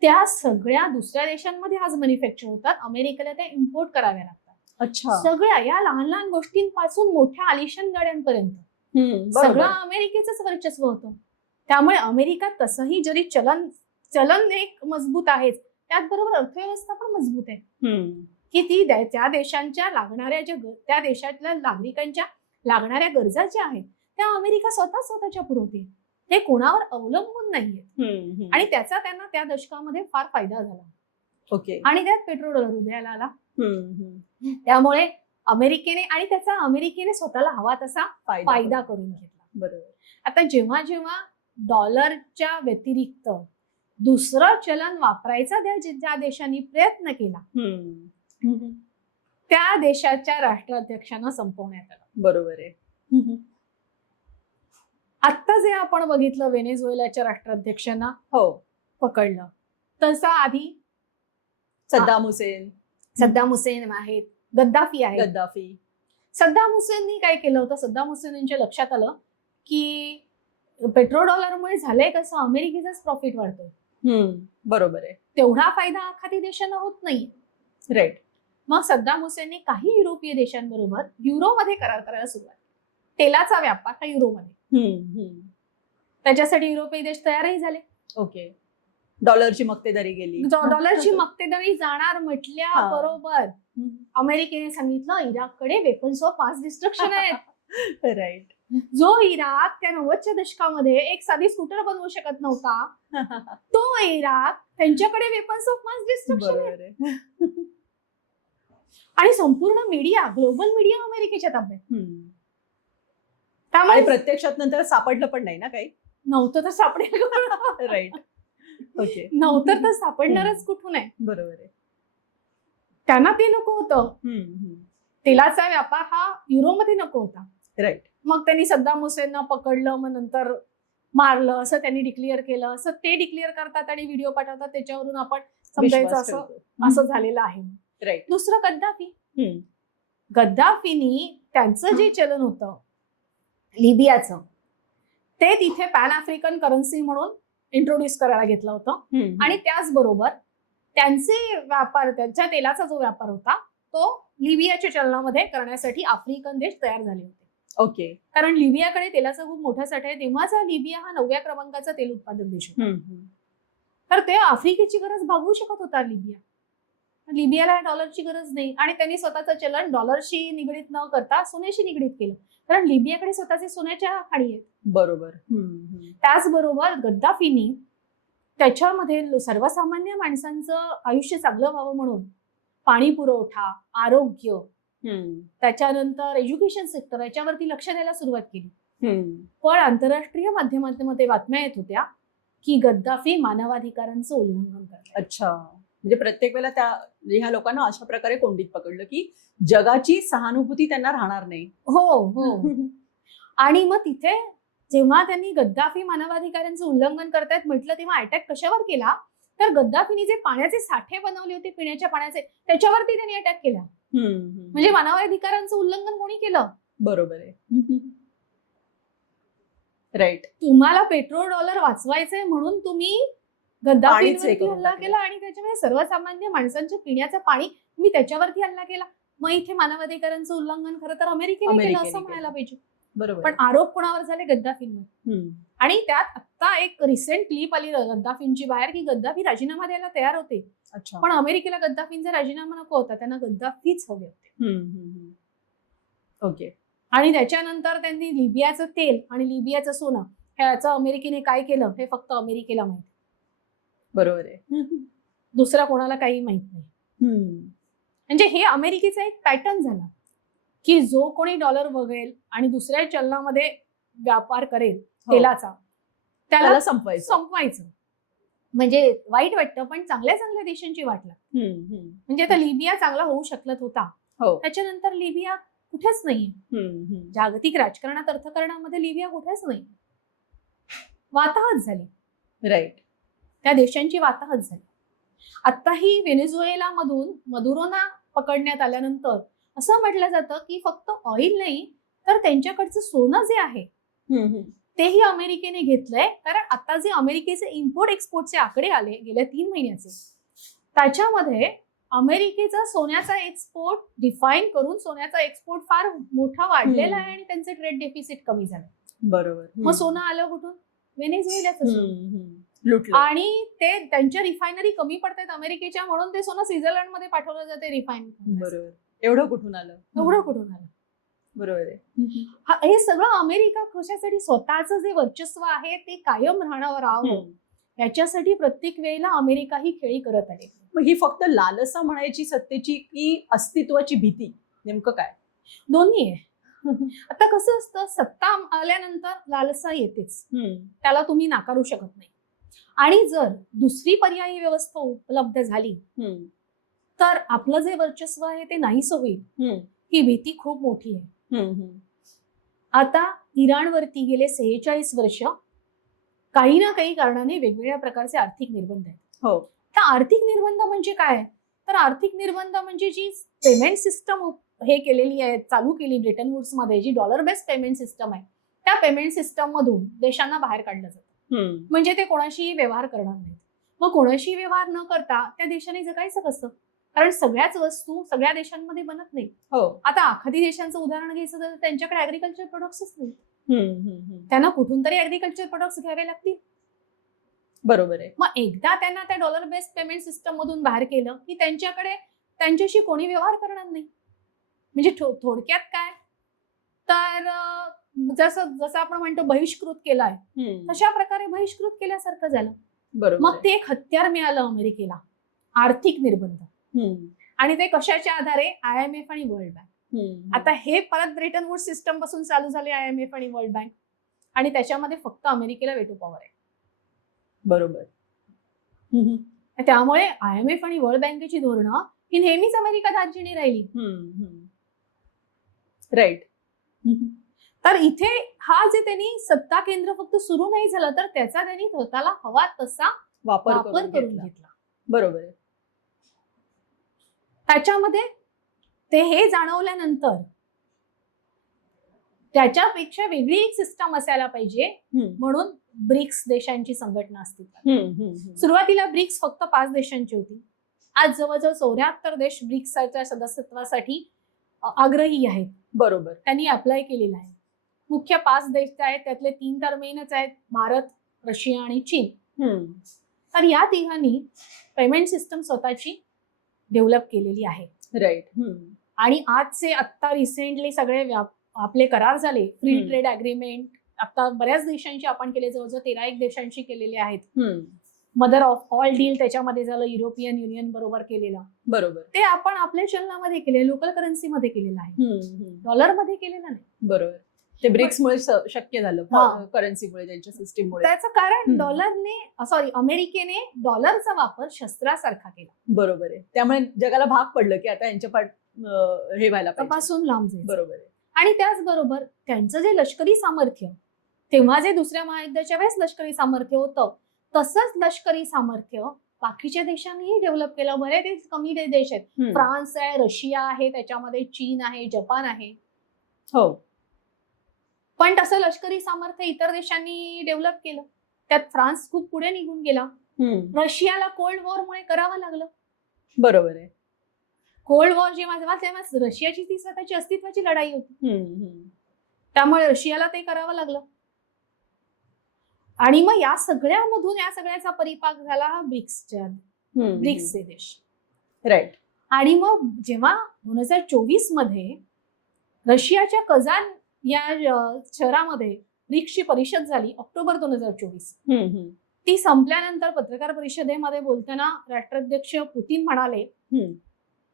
त्या सगळ्या दुसऱ्या देशांमध्ये आज मॅन्युफॅक्चर होतात. अमेरिकेला त्या इम्पोर्ट कराव्या लागतात. अच्छा. सगळ्या या लहान लहान गोष्टींपासून मोठ्या आलिशान गाड्यांपर्यंत सगळं अमेरिकेचंच वर्चस्व होतं. त्यामुळे अमेरिका तसंही जरी चलन एक मजबूत आहेच, त्याचबरोबर अर्थव्यवस्था पण मजबूत आहे, की ती त्या देशांच्या लागणाऱ्या त्या देशातल्या नागरिकांच्या लागणाऱ्या गरजा ज्या आहेत त्या अमेरिका स्वतःच्या पुरवते, ते कोणावर अवलंबून नाहीये. आणि त्याचा त्यांना त्या दशकामध्ये फार फायदा झाला. ओके. आणि त्यात पेट्रोडॉलर उदयाला आला. त्यामुळे अमेरिकेने स्वतःला हवा तसा फायदा करून घेतला. बरोबर. आता जेव्हा जेव्हा डॉलरच्या व्यतिरिक्त दुसरं चलन वापरायचा ज्या देशांनी प्रयत्न केला, त्या देशाच्या राष्ट्राध्यक्षांना संपवण्यात आलं. बरोबर आहे. आता जे आपण बघितलं व्हेनेझुएलाच्या राष्ट्राध्यक्षांना पकडलं, तसा आधी सद्दाम हुसेन, सद्दाम हुसेन आहेत, गद्दाफी आहे. गद्दाफी. सद्दाम हुसेननी काय केलं होतं, सद्दाम हुसेन यांच्या लक्षात आलं की पेट्रो डॉलरमुळे झालंय कसं, अमेरिकेचाच प्रॉफिट वाढतोय, बरोबर आहे. तेवढा फायदा आखाती देशांना होत नाही. राईट. मग सद्दाम हुसेनने काही युरोपीय देशांबरोबर युरोमध्ये करार करायला सुरुवात, तेलाचा व्यापार हा युरोमध्ये. त्याच्यासाठी युरोपीय देश तयारही झाले. ओके. डॉलरची मक्तेदारी गेली. डॉलरची मक्तेदारी जाणार म्हटल्याबरोबर अमेरिकेने सांगितलं इराककडे वेपन्स ऑफ मास डिस्ट्रक्शन आहेत. राईट. जो इराक त्या 90च्या दशकामध्ये एक साधी स्कूटर बनवू शकत नव्हता, तो इराक त्यांच्याकडे वेपन्स ऑफ मास डिस्ट्रक्शन आहेत. बरोबर आहे. आणि संपूर्ण मीडिया, ग्लोबल मीडिया अमेरिकेच्या ताब्यात. आणि त्यामुळे प्रत्यक्षात नंतर सापडलं पण नाही ना काही. नव्हतं तर सापडेल. राईट. ओके. नव्हतं तर सापडणारच कुठून आहे. बरोबर आहे. त्यांना ते नको होतं. तेलाचा व्यापार हा युरोमध्ये नको होता. राईट. मग त्यांनी सद्दाम हुसेनना पकडलं, मग नंतर मारलं, असं त्यांनी डिक्लेअर केलं. असं ते डिक्लेअर करतात आणि व्हिडिओ पाठवतात, त्याच्यावरून आपण समजायचं असं झालेलं आहे. राईट. दुसरं गद्दाफी. गद्दाफीनी त्यांचं जे चलन होतं लिबियाचं, ते तिथे पॅन आफ्रिकन करन्सी म्हणून इंट्रोड्यूस करायला घेतलं होतं. आणि त्याचबरोबर त्यांचे व्यापार, त्यांच्या तेलाचा जो व्यापार होता तो लिबियाच्या चलनामध्ये करण्यासाठी आफ्रिकन देश तयार झाले होते. ओके. कारण लिबियाकडे तेलाचा खूप मोठा साठा आहे. तेव्हाचा लिबिया हा 9व्या क्रमांकाचा तेल उत्पादक देश होता. तर ते आफ्रिकेची गरज भागवू शकत होता लिबिया. लिबियाला डॉलरची गरज नाही आणि त्यांनी स्वतःचं चलन डॉलरशी निगडीत न करता सोन्याशी निगडीत केलं, कारण लिबियाकडे स्वतःचे सोन्याच्या खाणी आहेत. बरोबर. त्याचबरोबर गद्दाफीनी त्याच्यामध्ये सर्वसामान्य माणसांचं आयुष्य चांगलं व्हावं म्हणून पाणी पुरवठा, आरोग्य, त्याच्यानंतर एज्युकेशन सेक्टर याच्यावरती लक्ष द्यायला सुरुवात केली. पण आंतरराष्ट्रीय माध्यमांमध्ये बातम्या येत होत्या की गद्दाफी मानवाधिकारांचं उल्लंघन करतात. अच्छा. म्हणजे प्रत्येक वेळेला ह्या लोकांना अशा प्रकारे कोंडीत पकडलं की जगाची सहानुभूती त्यांना राहणार नाही. हो. आणि मग तिथे जेव्हा त्यांनी गद्दाफी मानवाधिकारांचं उल्लंघन करतायत म्हटलं, तेव्हा अटॅक कशावर केला, तर गद्दाफीने जे पाण्याचे साठे बनवले होते पिण्याच्या पाण्याचे, त्याच्यावरती त्यांनी अटॅक केला. म्हणजे मानवाधिकारांचं उल्लंघन कोणी केलं. बरोबर आहे. राईट. तुम्हाला पेट्रोल डॉलर वाचवायचंय म्हणून तुम्ही गद्दाफीवरती हल्ला केला आणि त्याच्यामुळे सर्वसामान्य माणसांच्या पिण्याचं पाणी तुम्ही त्याच्यावरती हल्ला केला. मग इथे मानवाधिकारांचं उल्लंघन खरं तर अमेरिकेने केलं असं म्हणायला पाहिजे. बरोबर. पण आरोप कोणावर झाले, गद्दाफींवर. आणि त्यात आता एक रिसेंट क्लिप आली गद्दाफींची बाहेर की गद्दाफी राजीनामा द्यायला तयार होते. अच्छा. पण अमेरिकेला गद्दाफींचा राजीनामा नको होता, त्यांना गद्दाफीच हवे होते. ओके. आणि त्याच्यानंतर त्यांनी लिबियाचं तेल आणि लिबियाचं सोनं ह्याचं अमेरिकेने काय केलं हे फक्त अमेरिकेला माहिती. बरोबर आहे. दुसरा कोणाला काही माहित नाही. म्हणजे हे अमेरिकेचा एक पॅटर्न झाला की जो कोणी डॉलर वगळेल आणि दुसऱ्या चलनामध्ये व्यापार करेल तेलाचा, त्याला संपवायचं. म्हणजे वाईट वाटतं, पण चांगल्या चांगल्या देशांची वाट लागते. म्हणजे आता लिबिया चांगला होऊ शकत होता, त्याच्यानंतर लिबिया कुठेच नाही. जागतिक राजकारणात, अर्थकारणामध्ये लिबिया कुठेच नाही. वाताहत झाली. राईट. त्या देशांची वाताहत झाली. आताही व्हेनेझुएला मधून मदुरोना पकडण्यात आल्यानंतर असं म्हटलं जातं की फक्त ऑइल नाही तर त्यांच्याकडचं सोनं जे आहे तेही अमेरिकेने घेतलंय. कारण आता जे अमेरिकेचे इम्पोर्ट एक्सपोर्टचे आकडे आले गेल्या 3 महिन्याचे, त्याच्यामध्ये अमेरिकेचा सोन्याचा एक्सपोर्ट डिफाईन करून सोन्याचा एक्सपोर्ट फार मोठा वाढलेला आहे आणि त्यांचे ट्रेड डेफिसिट कमी झालं. बरोबर. मग सोनं आलं कुठून? व्हेनेझुएलाचं. आणि ते त्यांच्या रिफायनरी कमी पडतात अमेरिकेच्या, म्हणून ते सोनं स्वित्झर्लंडमध्ये पाठवलं जाते रिफाईन. बरोबर. एवढं कुठून आलं? बरोबर आहे. हे सगळं अमेरिका कशासाठी, स्वतःचं जे वर्चस्व आहे ते कायम राहावं याच्यासाठी प्रत्येक वेळेला अमेरिका ही खेळी करत आहे. मग ही फक्त लालसा म्हणायची सत्तेची की अस्तित्वाची भीती, नेमकं काय? दोन्ही आहे. आता कसं असतं, सत्ता आल्यानंतर लालसा येतेच, त्याला तुम्ही नाकारू शकत नाही. आणि जर दुसरी पर्यायी व्यवस्था उपलब्ध झाली तर आपलं जे वर्चस्व आहे ते नाहीसं होईल, ही भीती खूप मोठी आहे. आता इराणवरती गेले 46 वर्ष काही ना काही कारणाने वेगवेगळ्या प्रकारचे आर्थिक निर्बंध आहेत. त्या आर्थिक निर्बंध म्हणजे काय, तर आर्थिक निर्बंध म्हणजे जी पेमेंट सिस्टम हे केलेली आहे, चालू केली ब्रिटन वुड्स मध्ये, जी डॉलर बेस्ड पेमेंट सिस्टम आहे, त्या पेमेंट सिस्टम मधून देशांना बाहेर काढलं जातं. म्हणजे ते कोणाशीही व्यवहार करणार नाहीत. मग कोणाशी व्यवहार न करता त्या देशाने जगायचं कसं? कारण सगळ्याच वस्तू सगळ्या देशांमध्ये बनत नाही. हो. आता आखाती देशांचं उदाहरण घ्यायचं तर त्यांच्याकडे ऍग्रिकल्चर प्रोडक्ट्सच नाही. त्यांना कुठून तरी ऍग्रिकल्चर प्रोडक्ट्स घ्यावे लागतील. बरोबर आहे. मग एकदा त्यांना त्या डॉलर बेस्ड पेमेंट सिस्टम मधून बाहेर केलं की त्यांच्याकडे त्यांच्याशी कोणी व्यवहार करणार नाही. म्हणजे थोडक्यात काय, तर जसं जसं आपण म्हणतो बहिष्कृत केलाय, तशा प्रकारे बहिष्कृत केल्यासारखं झालं. बरोबर. मग ते एक हत्यार मिळालं अमेरिकेला, आर्थिक निर्बंध. आणि ते कशाच्या आधारे? IMF आणि वर्ल्ड बँक. आता हे परत ब्रिटन वुड्स सिस्टम पासून चालू झाले, IMF आणि वर्ल्ड बँक, आणि त्याच्यामध्ये फक्त अमेरिकेला वेटो पॉवर आहे. बरोबर. त्यामुळे IMF आणि वर्ल्ड बँकेची धोरणं ही नेहमीच अमेरिका दार्जिनी राहिली. राईट. तर इथे हा जे त्यांनी सत्ता केंद्र फक्त सुरू नाही झालं, तर त्याचा त्यांनी स्वतःला हवा तसा वापर करून घेतला. बरोबर आहे. त्याच्यामध्ये ते हे जाणवल्यानंतर त्याच्यापेक्षा वेगळी एक सिस्टम असायला पाहिजे, म्हणून ब्रिक्स देशांची संघटना अस्तित्वात. सुरुवातीला ब्रिक्स फक्त 5 देशांची होती. आज जवळजवळ 74 देश ब्रिक्सच्या सदस्यत्वासाठी आग्रही आहेत. बरोबर. त्यांनी अप्लाय केलेला आहे. मुख्य 5 देश आहेत, त्यातले 3 तर मेनच आहेत, भारत, रशिया आणि चीन. तर या तिघांनी पेमेंट सिस्टम स्वतःची डेव्हलप केलेली आहे. राईट. आणि आजचे आत्ता रिसेंटली सगळे आपले करार झाले, फ्री ट्रेड अग्रीमेंट आता बऱ्याच देशांशी आपण केले, जवळजवळ 13 देशांशी केलेले आहेत. मदर ऑफ ऑल डील त्याच्यामध्ये झालं, युरोपियन युनियन बरोबर केलेलं. बरोबर. ते आपण आपल्या चलनामध्ये केले, लोकल करन्सी मध्ये केलेलं आहे, डॉलर मध्ये केलेलं नाही. बरोबर. ते ब्रिक्समुळे शक्य झालं, करन्सीमुळे, त्यांच्या सिस्टीममुळे. त्याचं कारण अमेरिकेने डॉलरचा वापर शस्त्रासारखा केला. बरोबर आहे. त्यामुळे जगाला भाग पडलं की आता यांच्या हे व्हायला पासून लांब जायचं. बरोबर आहे. आणि त्याचबरोबर त्यांचं जे लष्करी सामर्थ्य, तेव्हा जे दुसऱ्या महायुद्धाच्या वेळेस लष्करी सामर्थ्य होतं, तसंच लष्करी सामर्थ्य बाकीच्या देशांनीही डेव्हलप केलं. बरेच कमी देश आहेत, फ्रान्स आहे, रशिया आहे, त्याच्यामध्ये चीन आहे, जपान आहे. हो. पण तसं लष्करी सामर्थ्य इतर देशांनी डेव्हलप केलं. त्यात फ्रान्स खूप पुढे निघून गेला. रशियाला कोल्ड वॉरमुळे करावं लागलं. बरोबर आहे. कोल्ड वॉर जेव्हा तेव्हा रशियाची ती स्वतःची अस्तित्वाची लढाई होती, त्यामुळे रशियाला ते करावं लागलं. आणि मग या सगळ्याचा परिपाक झाला हा ब्रिक्सचे देश. राईट. आणि मग जेव्हा 2024 मध्ये रशियाच्या कझान या शहरामध्ये ब्रिक्सची परिषद झाली, ऑक्टोबर 2024, ती संपल्यानंतर पत्रकार परिषदेमध्ये बोलताना राष्ट्राध्यक्ष पुतीन म्हणाले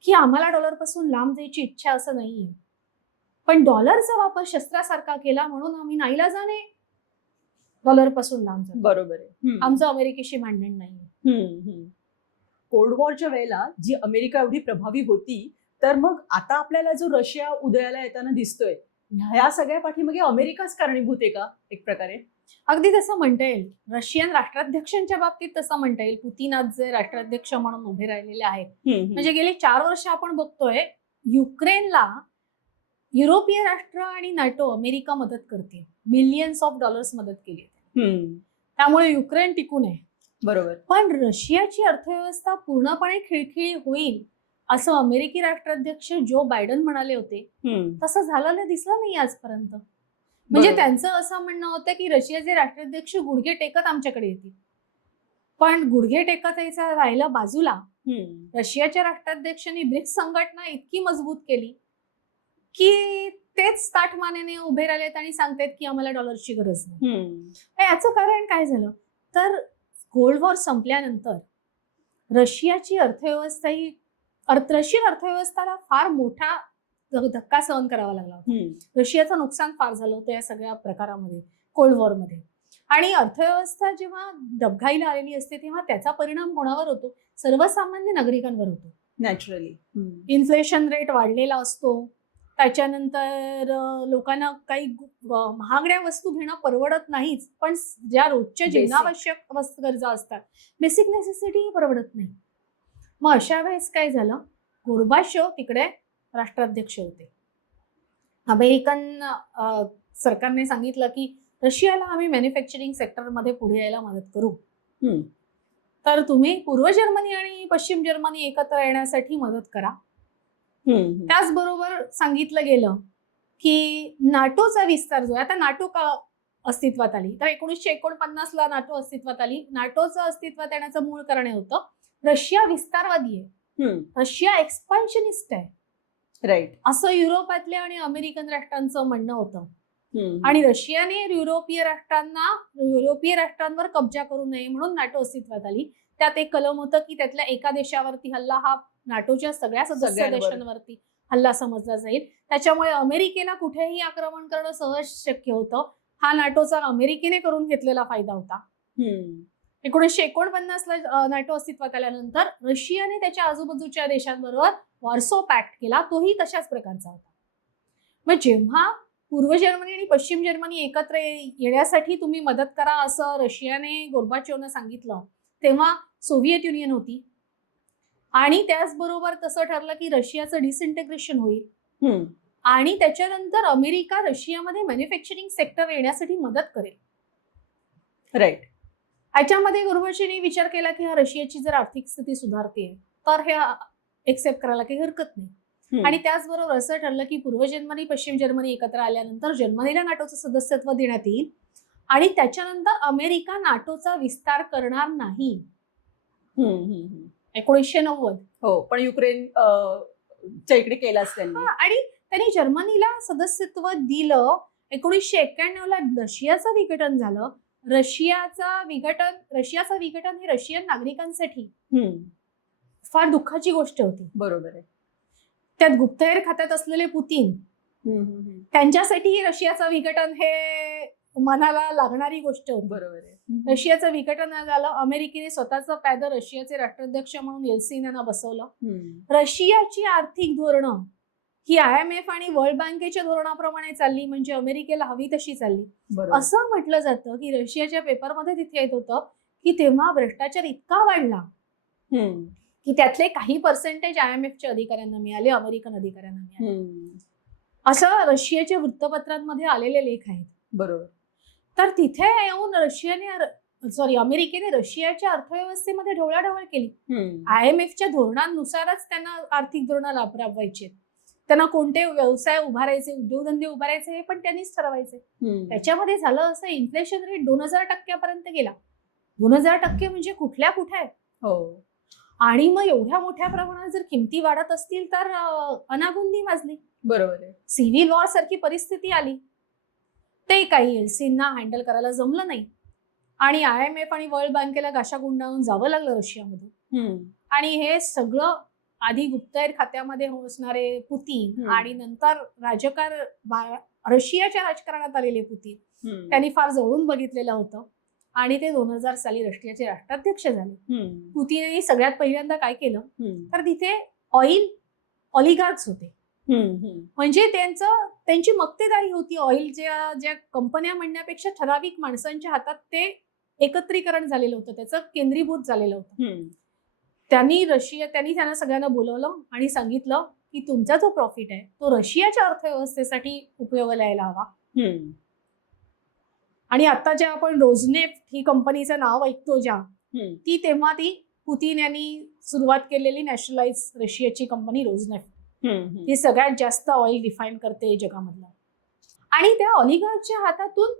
की आम्हाला डॉलर पासून लांब जायची इच्छा असं नाहीये, पण डॉलरचा वापर शस्त्रासारखा केला म्हणून आम्ही नाईलाजाने डॉलर पासून लांब जातो. बरोबर आहे. आमचं अमेरिकेशी भांडण नाहीये. कोल्ड वॉरच्या वेळेला जी अमेरिका एवढी प्रभावी होती, तर मग आता आपल्याला जो रशिया उदयाला येताना दिसतोय, ह्या सगळ्या पाठीमागे अमेरिकाच कारणीभूत आहे का एक प्रकारे? अगदी तसं म्हणता येईल. रशियन राष्ट्राध्यक्षांच्या बाबतीत तसं म्हणता येईल. पुतीन आज जे राष्ट्राध्यक्ष म्हणून उभे राहिलेले आहेत, म्हणजे गेली 4 वर्ष आपण बघतोय युक्रेनला युरोपीय राष्ट्र आणि नाटो, अमेरिका मदत करते, मिलियन्स ऑफ डॉलर्स मदत केली. त्यामुळे युक्रेन टिकून आहे. बरोबर. पण रशियाची अर्थव्यवस्था पूर्णपणे खिळखिळी होईल असं अमेरिकी राष्ट्राध्यक्ष जो बायडन म्हणाले होते, तसं झालेलं दिसलं नाही आजपर्यंत. म्हणजे त्यांचं असं म्हणणं होतं की रशियाचे राष्ट्राध्यक्ष गुडघे टेकत आमच्याकडे येतील, पण गुडघे टेकत यायचं राहिलं बाजूला. रशियाच्या राष्ट्राध्यक्षांनी ब्रिक्स संघटना इतकी मजबूत केली की तेच ताठमानेने उभे राहिलेत आणि सांगतायत की आम्हाला डॉलरची गरज नाही. याचं कारण काय झालं, तर कोल्ड वॉर संपल्यानंतर रशियाची रशियन अर्थव्यवस्थेला फार मोठा धक्का सहन करावा लागला होता. रशियाचं नुकसान फार झालं होतं या सगळ्या प्रकारामध्ये, कोल्ड वॉरमध्ये. आणि अर्थव्यवस्था जेव्हा डबघाईला आलेली असते तेव्हा त्याचा परिणाम कोणावर होतो? सर्वसामान्य नागरिकांवर होतो. नॅचरली. इन्फ्लेशन रेट वाढलेला असतो, त्याच्यानंतर लोकांना काही महागड्या वस्तू घेणं परवडत नाहीच, पण ज्या रोजच्या जीवनावश्यक गरजा असतात, बेसिक नेसेसिटी परवडत नाही. मग अशा वेळेस काय झालं, गोर्बाचोव तिकडे राष्ट्राध्यक्ष होते. अमेरिकन सरकारने सांगितलं की रशियाला आम्ही मॅन्युफॅक्चरिंग सेक्टरमध्ये पुढे यायला मदत करू, हम्म. तर तुम्ही पूर्व जर्मनी आणि पश्चिम जर्मनी एकत्र येण्यासाठी मदत करा. हम्म. त्याचबरोबर सांगितलं गेलं की नाटोचा विस्तार जो आहे, आता नाटो का अस्तित्वात आली, तर 1949 ला नाटो अस्तित्वात आली. नाटोचं अस्तित्वात येण्याचं मूळ कारण हे होतं, रशिया विस्तारवादी आहे, रशिया एक्सपान्शनिस्ट आहे, राईट. असं युरोपातल्या आणि अमेरिकन राष्ट्रांचं म्हणणं होतं. आणि आणि रशियाने युरोपीय राष्ट्रांवर कब्जा करू नये म्हणून नाटो अस्तित्वात आली. त्यात एक कलम होतं की त्यातल्या एका देशावरती हल्ला हा नाटोच्या सगळ्या सदस्य सगळ्यांवर. देशांवरती हल्ला समजला जाईल. त्याच्यामुळे अमेरिकेला कुठेही आक्रमण करणं सहज शक्य होतं. हा नाटोचा अमेरिकेने करून घेतलेला फायदा होता. 1949 ला नाटो अस्तित्वात आल्यानंतर रशियाने त्याच्या आजूबाजूच्या देशांबरोबर वॉर्सो पॅक्ट केला, तोही तशाच प्रकारचा होता. मग जेव्हा पूर्व जर्मनी आणि पश्चिम जर्मनी एकत्र येण्यासाठी तुम्ही मदत करा असं रशियाने गोर्बाचोवनं सांगितलं, तेव्हा सोव्हिएत युनियन होती आणि त्याचबरोबर तसं ठरलं की रशियाचं डिसइंटिग्रेशन होईल आणि त्याच्यानंतर अमेरिका रशियामध्ये मॅन्युफॅक्चरिंग सेक्टर येण्यासाठी मदत करेल. राईट. याच्यामध्ये गोर्बाचोवने विचार केला की रशियाची जर आर्थिक स्थिती सुधारते तर हे एक्सेप्ट करायला काही हरकत नाही. आणि त्याचबरोबर असं ठरलं की पूर्व जर्मनी पश्चिम जर्मनी एकत्र आल्यानंतर जर्मनीला नाटोचं सदस्यत्व देण्यात येईल आणि त्याच्यानंतर अमेरिका नाटोचा विस्तार करणार नाही. 1990. हो, पण युक्रेन च्या इकडे केलाच त्यांनी. आणि त्यांनी जर्मनीला सदस्यत्व दिलं. 1991 ला रशियाचं विघटन झालं. रशियाचं विघटन हे रशियन नागरिकांसाठी फार दुःखाची गोष्ट होती. बरोबर आहे. त्यात गुप्तहेर खात्यात असलेले पुतीन, त्यांच्यासाठी रशियाचं विघटन हे मनाला लागणारी गोष्ट होती. बरोबर आहे. रशियाचं विघटन झालं. अमेरिकेने स्वतःचं पॅद रशियाचे राष्ट्राध्यक्ष म्हणून येल्सिन यांना बसवलं. रशियाची आर्थिक धोरणं ही IMF आणि वर्ल्ड बँकेच्या धोरणाप्रमाणे चालली, म्हणजे अमेरिकेला हवी तशी चालली. असं म्हटलं जातं की रशियाच्या पेपरमध्ये तिथे येत होतं की तेव्हा भ्रष्टाचार इतका वाढला की त्यातले काही पर्सेंटेज IMFच्या अधिकाऱ्यांना मिळाले, अमेरिकन अधिकाऱ्यांना मिळाले, असं रशियाच्या वृत्तपत्रांमध्ये आलेले लेख आहेत. बरोबर. तर तिथे येऊन अमेरिकेने रशियाच्या अर्थव्यवस्थेमध्ये ढवळाढवळ केली. IMFच्या धोरणांनुसारच त्यांना आर्थिक धोरणं राबवायची, त्यांना कोणते व्यवसाय उभारायचे, उद्योगधंदे उभारायचे हे पण त्यांनीच ठरवायचे. त्याच्यामध्ये झालं असं, इन्फ्लेशन रेट 2000% गेला. 2000% म्हणजे कुठल्या कुठे आहे. हो. आणि मग एवढ्या मोठ्या प्रमाणात जर किमती वाढत असतील तर अनागुंदी माजली. बरोबर आहे. सिव्हिल वॉर सारखी परिस्थिती आली. ते काही एल्सिनना हँडल करायला जमलं नाही आणि IMF आणि वर्ल्ड बँकेला गाशा गुंडाळून जावं लागलं रशियामधून. आणि हे सगळं आधी गुप्तहेर खात्यामध्ये असणारे पुतीन आणि नंतर रशियाच्या राजकारणात आलेले पुतीन, त्यांनी फार जवळून बघितलेलं होतं आणि ते 2000 साली रशियाचे राष्ट्राध्यक्ष झाले. पुतीनने सगळ्यात पहिल्यांदा काय केलं, तर तिथे ऑलिगार्क्स होते, म्हणजे त्यांची मक्तेदारी होती. ऑइलच्या कंपन्या म्हणण्यापेक्षा ठराविक माणसांच्या हातात ते एकत्रीकरण झालेलं होतं, त्याचं केंद्रीभूत झालेलं होतं. त्यांनी त्यांना सगळ्यांना बोलवलं आणि सांगितलं की तुमचा जो प्रॉफिट आहे तो रशियाच्या अर्थव्यवस्थेसाठी उपयोगाला यायला हवा. आणि आता ज्या आपण रोजनेफ्ट ही कंपनीचं नाव ऐकतो, ती तेव्हा पुतीन यांनी सुरुवात केलेली नॅशनलाइज रशियाची कंपनी रोजनेफ्ट, ही सगळ्यात जास्त ऑइल रिफाईन करते जगामधला. आणि त्या ऑलिगार्कच्या हातातून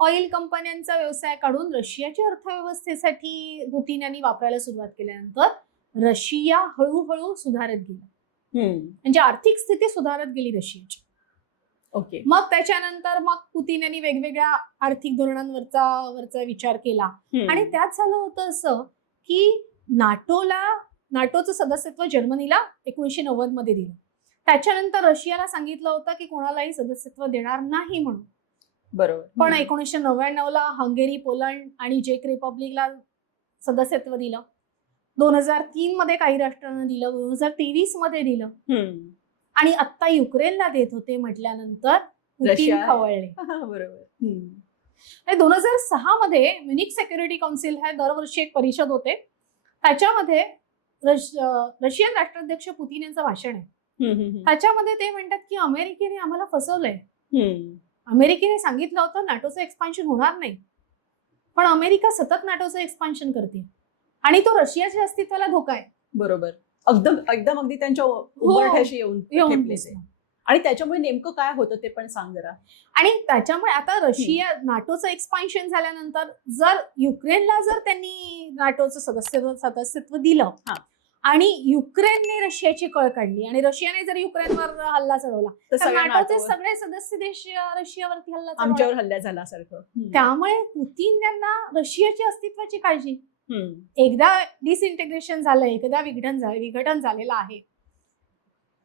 ऑइल कंपन्यांचा व्यवसाय काढून रशियाच्या अर्थव्यवस्थेसाठी पुतीन यांनी वापरायला सुरुवात केल्यानंतर रशिया हळूहळू सुधारत गेला, म्हणजे आर्थिक स्थिती सुधारत गेली रशियाची. ओके. मग त्याच्यानंतर पुतीन यांनी वेगवेगळ्या आर्थिक धोरणांवरचा विचार केला आणि त्यात झालं होतं असं की नाटोचं सदस्यत्व जर्मनीला 1990 मध्ये दिलं. त्याच्यानंतर रशियाला सांगितलं होतं की कोणालाही सदस्यत्व देणार नाही म्हणून. बरोबर. पण 1999 ला हंगेरी, पोलंड आणि चेक रिपब्लिकला सदस्यत्व दिलं. 2003 मध्ये काही राष्ट्रांना दिलं, 2023 मध्ये दिलं आणि आता युक्रेनला देत होते म्हटल्यानंतर पुतीन खवळले. बरोबर. 2006 मध्ये म्युनिक सिक्युरिटी काउन्सिल हे दरवर्षी एक परिषद होते, त्याच्यामध्ये रशियन राष्ट्राध्यक्ष पुतीन यांचं भाषण आहे. त्याच्यामध्ये ते म्हणतात की अमेरिकेने आम्हाला फसवलंय. अमेरिकेने सांगितलं होतं नाटोचं एक्सपान्शन होणार नाही, पण अमेरिका सतत नाटोचं एक्सपान्शन करते आणि तो रशियाच्या अस्तित्वाला धोका आहे. बरोबर. एकदम अगदी त्यांच्या उंबरठ्याशी येऊन ठेपले ते. आणि त्याच्यामुळे नेमकं काय होतं ते पण सांग जरा. आणि त्याच्यामुळे आता रशिया नाटोचं एक्सपान्शन झाल्यानंतर जर युक्रेनला जर त्यांनी नाटोचं सदस्यत्व दिलं आणि युक्रेनने रशियाची कळ काढली आणि रशियाने जर युक्रेनवर हल्ला चढवला तर नाटोचे सगळे सदस्य देश रशियावरती हल्ला आमच्यावर हल्ला झाल्यासारखं. त्यामुळे पुतीन यांना रशियाच्या अस्तित्वाची काळजी. एकदा डिसइंटिग्रेशन झालं, एकदा विघटन झालेलं आहे,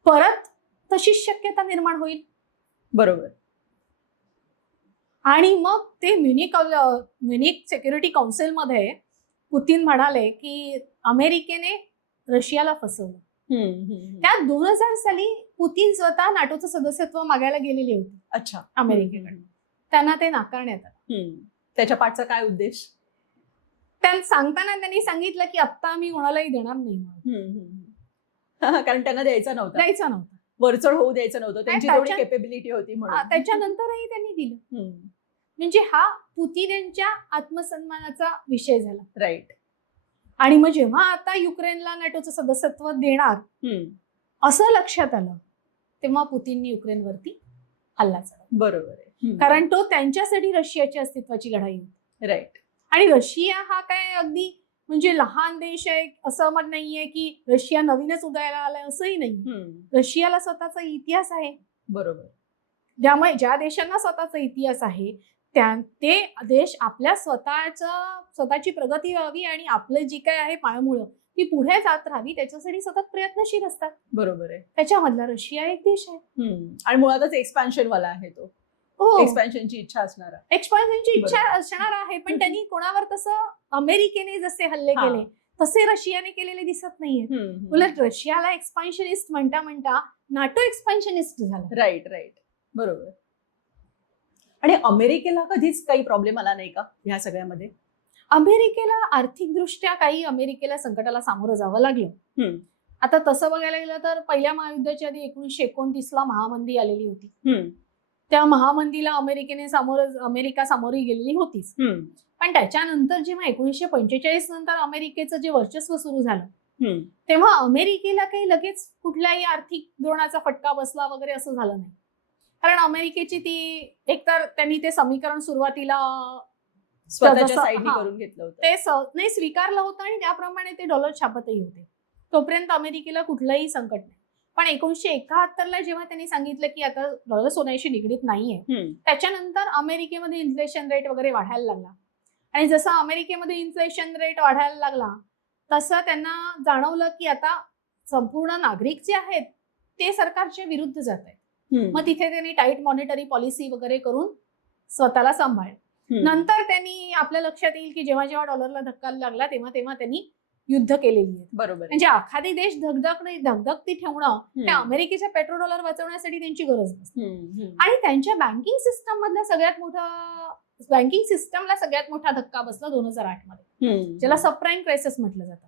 परत तशीच शक्यता निर्माण होईल. बरोबर. आणि मग ते म्युनिक सिक्युरिटी काउन्सिलमध्ये पुतीन म्हणाले की अमेरिकेने रशियाला फसवलं. त्या 2000 साली पुतीन स्वतः नाटोचं सदस्यत्व मागायला गेलेले होते. अच्छा. अमेरिकेकडे. त्यांना ते नाकारण्यात आलं. त्याच्या पाठचा काय उद्देश? सांगताना त्यांनी सांगितलं की आता आम्ही कोणालाही देणार नाही, कारण त्यांना द्यायचं नव्हतं, वरचढ होऊ द्यायचं नव्हतं, त्यांची तेवढी केपेबिलिटी होती म्हणून. त्याच्यानंतरही त्यांनी दिलं. म्हणजे हा पुतीन यांच्या आत्मसन्मानाचा विषय झाला. राईट. आणि मग जेव्हा आता युक्रेनला नाटोचं सदस्यत्व देणार असं लक्षात आलं तेव्हा पुतीननी युक्रेनवरती हल्ला चढवला. बरोबर आहे. कारण तो त्यांच्यासाठी रशियाच्या अस्तित्वाची लढाई होती. राईट. आणि रशिया हा काय अगदी म्हणजे लहान देश आहे असं मत नाहीये की रशिया नवीनच उदयाला आलाय असंही नाही. रशियाला स्वतःचा इतिहास आहे. बरोबर. त्यामुळे ज्या देशांना स्वतःचा इतिहास आहे ते देश आपल्या स्वतःची प्रगती व्हावी आणि आपलं जी काय आहे पाळमुळं ती पुढे जात राहावी त्याच्यासाठी सतत प्रयत्नशील असतात. बरोबर आहे. त्याच्यामधला रशिया एक देश आहे आणि मुळातच एक्सपान्शन वाला आहे तो. एक्सपान्शनची इच्छा असणार आहे. पण त्यांनी कोणावर तसं अमेरिकेने जसे हल्ले केले तसे रशियाने केलेले दिसत नाहीये. उलट रशियाला एक्सपान्शनिस्ट म्हणता नाटो एक्सपान्शनिस्ट झाला. राईट. बरोबर. आणि अमेरिकेला कधीच काही प्रॉब्लेम आला नाही का ह्या सगळ्यामध्ये? अमेरिकेला आर्थिकदृष्ट्या अमेरिकेला संकटाला सामोरं जावं लागलं. आता तसं बघायला गेलं तर पहिल्या महायुद्धाच्या आधी 1929 महामंदी आलेली होती. त्या महामंदीला अमेरिका सामोरी गेलेली होतीच. पण त्याच्यानंतर जेव्हा 1945 नंतर अमेरिकेचं जे वर्चस्व सुरू झालं तेव्हा अमेरिकेला काही लगेच कुठल्याही आर्थिक धोरणाचा फटका बसला वगैरे असं झालं नाही. कारण अमेरिकेची ती एकतर त्यांनी ते समीकरण सुरुवातीला स्वतःच्या साईडनी करून घेतलं होतं, ते नाही स्वीकारलं होतं आणि त्याप्रमाणे ते डॉलर छापतही होते. तोपर्यंत अमेरिकेला कुठलंही संकट नाही. पण 1971 जेव्हा त्यांनी सांगितलं की आता डॉलर सोन्याशी निगडीत नाहीये त्याच्यानंतर अमेरिकेमध्ये इन्फ्लेशन रेट वगैरे वाढायला लागला. आणि जसं अमेरिकेमध्ये इन्फ्लेशन रेट वाढायला लागला तसं त्यांना जाणवलं की आता संपूर्ण नागरिक जे आहेत ते सरकारच्या विरुद्ध जात आहेत. मग तिथे त्यांनी टाईट मॉनिटरी पॉलिसी वगैरे करून स्वतःला सांभाळलं. नंतर त्यांनी आपल्या लक्षात येईल की जेव्हा जेव्हा डॉलरला धक्का लागला तेव्हा त्यांनी युद्ध केलेली आहे. बरोबर. म्हणजे एखादी देश धगधगती ठेवणं त्या अमेरिकेच्या पेट्रो डॉलर वाचवण्यासाठी त्यांची गरज नसते. आणि त्यांच्या बँकिंग सिस्टमला सगळ्यात मोठा धक्का बसला 2008 मध्ये, ज्याला सबप्राईम क्रायसिस म्हटलं जातं.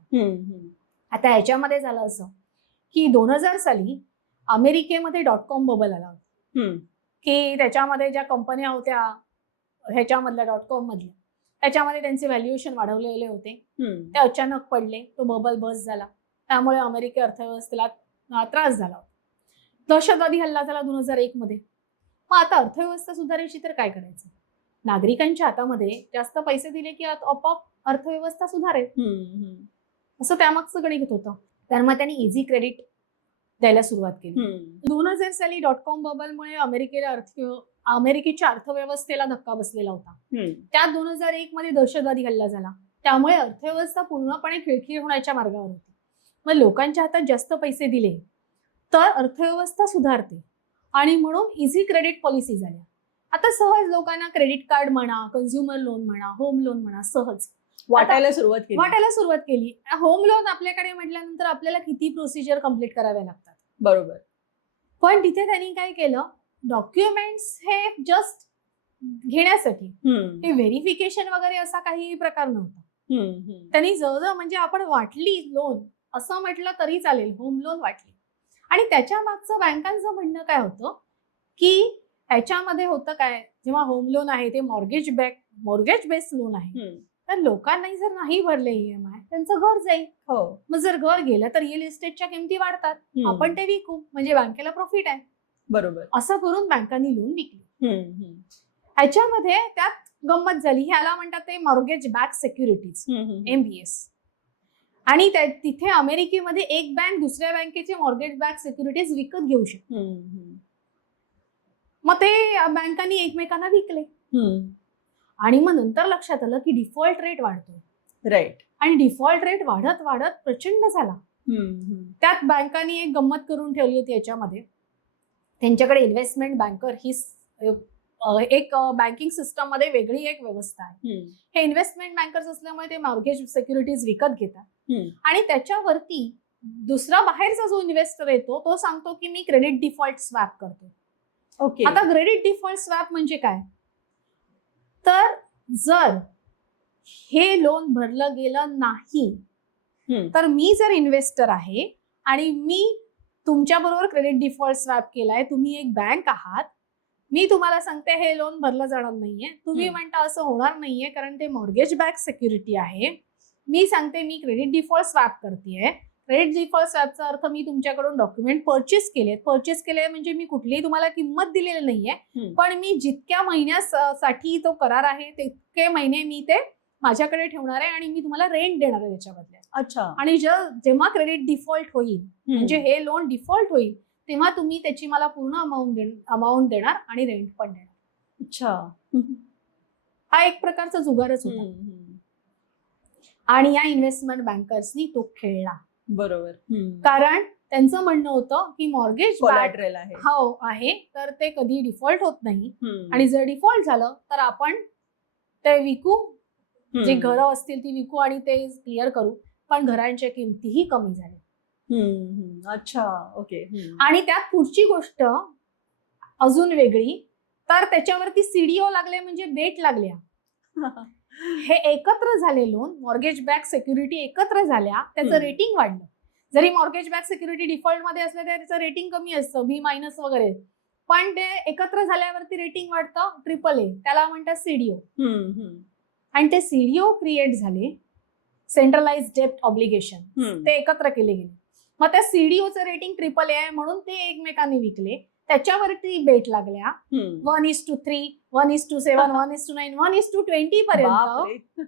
आता ह्याच्यामध्ये झालं असं की 2000 साली अमेरिकेमध्ये .com बबल आला होता की त्याच्यामध्ये ज्या कंपन्या होत्या ह्याच्यामधल्या .com मधल्या त्याच्यामध्ये त्यांचे व्हॅल्युएशन वाढवलेले होते, ते अचानक पडले, तो बबल बस झाला. त्यामुळे अमेरिकी अर्थव्यवस्थेला त्रास झाला. दहशतवादी हल्ला झाला 2001 मध्ये. मग आता अर्थव्यवस्था सुधारायची तर काय करायचं? नागरिकांच्या हातामध्ये जास्त पैसे दिले की आपोआप अर्थव्यवस्था सुधारेल असं त्यामागचं गणित होतं. तर मग त्यांनी इझी क्रेडिट द्यायला सुरुवात केली. 2000 साली .com बबलमुळे अमेरिकेच्या अर्थव्यवस्थेला धक्का बसलेला होता. त्यात 2001 मध्ये दहशतवादी हल्ला झाला. त्यामुळे अर्थव्यवस्था पूर्णपणे खिळखिळ होण्याच्या मार्गावर होती. मग लोकांच्या हातात जास्त पैसे दिले तर अर्थव्यवस्था सुधारते आणि म्हणून इझी क्रेडिट पॉलिसी झाल्या. आता सहज लोकांना क्रेडिट कार्ड म्हणा, कन्झ्युमर लोन म्हणा, होम लोन म्हणा सहज वाटायला सुरुवात केली. होम लोन आपल्याकडे म्हटल्यानंतर आपल्याला किती प्रोसिजर कम्प्लीट कराव्या लागतात. बरोबर. पण तिथे त्यांनी काय केलं, डॉक्युमेंट्स हे जस्ट घेण्यासाठी हे व्हेरिफिकेशन वगैरे असा काही प्रकार नव्हता. त्यांनी जवळजवळ म्हणजे आपण वाटली लोन असं म्हटलं तरी चालेल, होम लोन वाटली. आणि त्याच्या मागचं बँकांचं म्हणणं काय होतं की ह्याच्यामध्ये होतं काय, जेव्हा होम लोन आहे ते मॉर्गेज बेस्ड लोन आहे, तर लोकांनाही जर नाही भरले EMI त्यांचं घर जाईल. हो. मग जर घर गेलं तर रिअल इस्टेटच्या किमती वाढतात, आपण ते विकू म्हणजे बँकेला प्रॉफिट आहे. बरोबर. असं करून बँकांनी लोन विकली. ह्याच्यामध्ये त्यात गंमत झाली, ह्याला म्हणतात ते मॉर्गेज बॅक सिक्युरिटीज, MBS. आणि तिथे अमेरिकेमध्ये एक बँक दुसऱ्या बँकेचे मॉर्गेज बॅक सिक्युरिटीज विकत घेऊ शकते. मग ते बँकांनी एकमेकांना विकले. आणि मग नंतर लक्षात आलं की डिफॉल्ट रेट वाढतोय. राईट. आणि डिफॉल्ट रेट वाढत वाढत प्रचंड झाला. त्यात बँकांनी एक गंमत करून ठेवली होती याच्यामध्ये, त्यांच्याकडे इन्व्हेस्टमेंट बँकर ही एक बँकिंग सिस्टम मध्ये वेगळी एक व्यवस्था आहे. हे इन्व्हेस्टमेंट बँकर्स असल्यामुळे ते मॉर्गेज सिक्युरिटीज विकत घेतात आणि त्याच्यावरती दुसरा बाहेरचा जो इन्व्हेस्टर येतो तो सांगतो की मी क्रेडिट डिफॉल्ट स्वॅप करतो. ओके. आता क्रेडिट डिफॉल्ट स्वॅप म्हणजे काय, तर जर हे लोन भरलं गेलं नाही तर मी जर इन्व्हेस्टर आहे आणि मी तुमच्या बरोबर क्रेडिट डिफॉल्ट स्वॅप केलाय, तुम्ही एक बँक आहात, मी तुम्हाला सांगते हे लोन भरलं जाणार नाहीये, तुम्ही म्हणता असं होणार नाहीये कारण ते मॉर्गेज बॅक सिक्युरिटी आहे, मी सांगते मी क्रेडिट डिफॉल्ट स्वॅप करतेय. क्रेडिट डिफॉल्ट स्वॅपचा अर्थ मी तुमच्याकडून डॉक्युमेंट परचेस केले म्हणजे मी कुठलीही तुम्हाला किंमत दिलेली नाहीये, पण मी जितक्या महिन्यासाठी तो करार आहे तितके महिने मी ते माझ्याकडे ठेवणार आहे आणि मी तुम्हाला रेंट देणार आहे त्याच्या बदल्यात. अच्छा. आणि जेव्हा क्रेडिट डिफॉल्ट होईल म्हणजे हे लोन डिफॉल्ट होईल तेव्हा तुम्ही त्याची मला पूर्ण अमाऊंट देणार आणि रेंट पण देणार. अच्छा. हा एक प्रकारचा जुगारच होता. आणि या इन्व्हेस्टमेंट बँकर्सनी तो खेळला. बरोबर. कारण त्यांचं म्हणणं होतं की मॉर्गेज कोलॅटरल आहे. हो आहे, तर ते कधी डिफॉल्ट होत नाही आणि जर डिफॉल्ट झालं तर आपण ते विकू, जी घरं असतील ती विकू आणि ते क्लिअर करू, पण घरांच्या किमतीही कमी झाल्या. अच्छा. ओके. आणि त्यात पुढची गोष्ट अजून वेगळी, तर त्याच्यावरती CDO लागले म्हणजे बेट लागल्या. हे एकत्र झाले लोन, मॉर्गेज बॅक सिक्युरिटी एकत्र झाल्या, त्याचं रेटिंग वाढलं. जरी मॉर्गेज बॅक सिक्युरिटी डिफॉल्ट मध्ये असलं तरी त्याचं रेटिंग कमी असतं, B- वगैरे, पण ते एकत्र झाल्यावरती रेटिंग वाढतं AAA, त्याला म्हणतात CDO. आणि ते CDO क्रिएट झाले, सेंट्रलाइज डेप्ट ऑब्लिगेशन, ते एकत्र केले गेले. मग त्या CDOचं रेटिंग AAA आहे म्हणून ते एकमेकांनी विकले, त्याच्यावरती बेट लागल्या 1:3, 1:7, 1:9, 1:20 पर्यंत.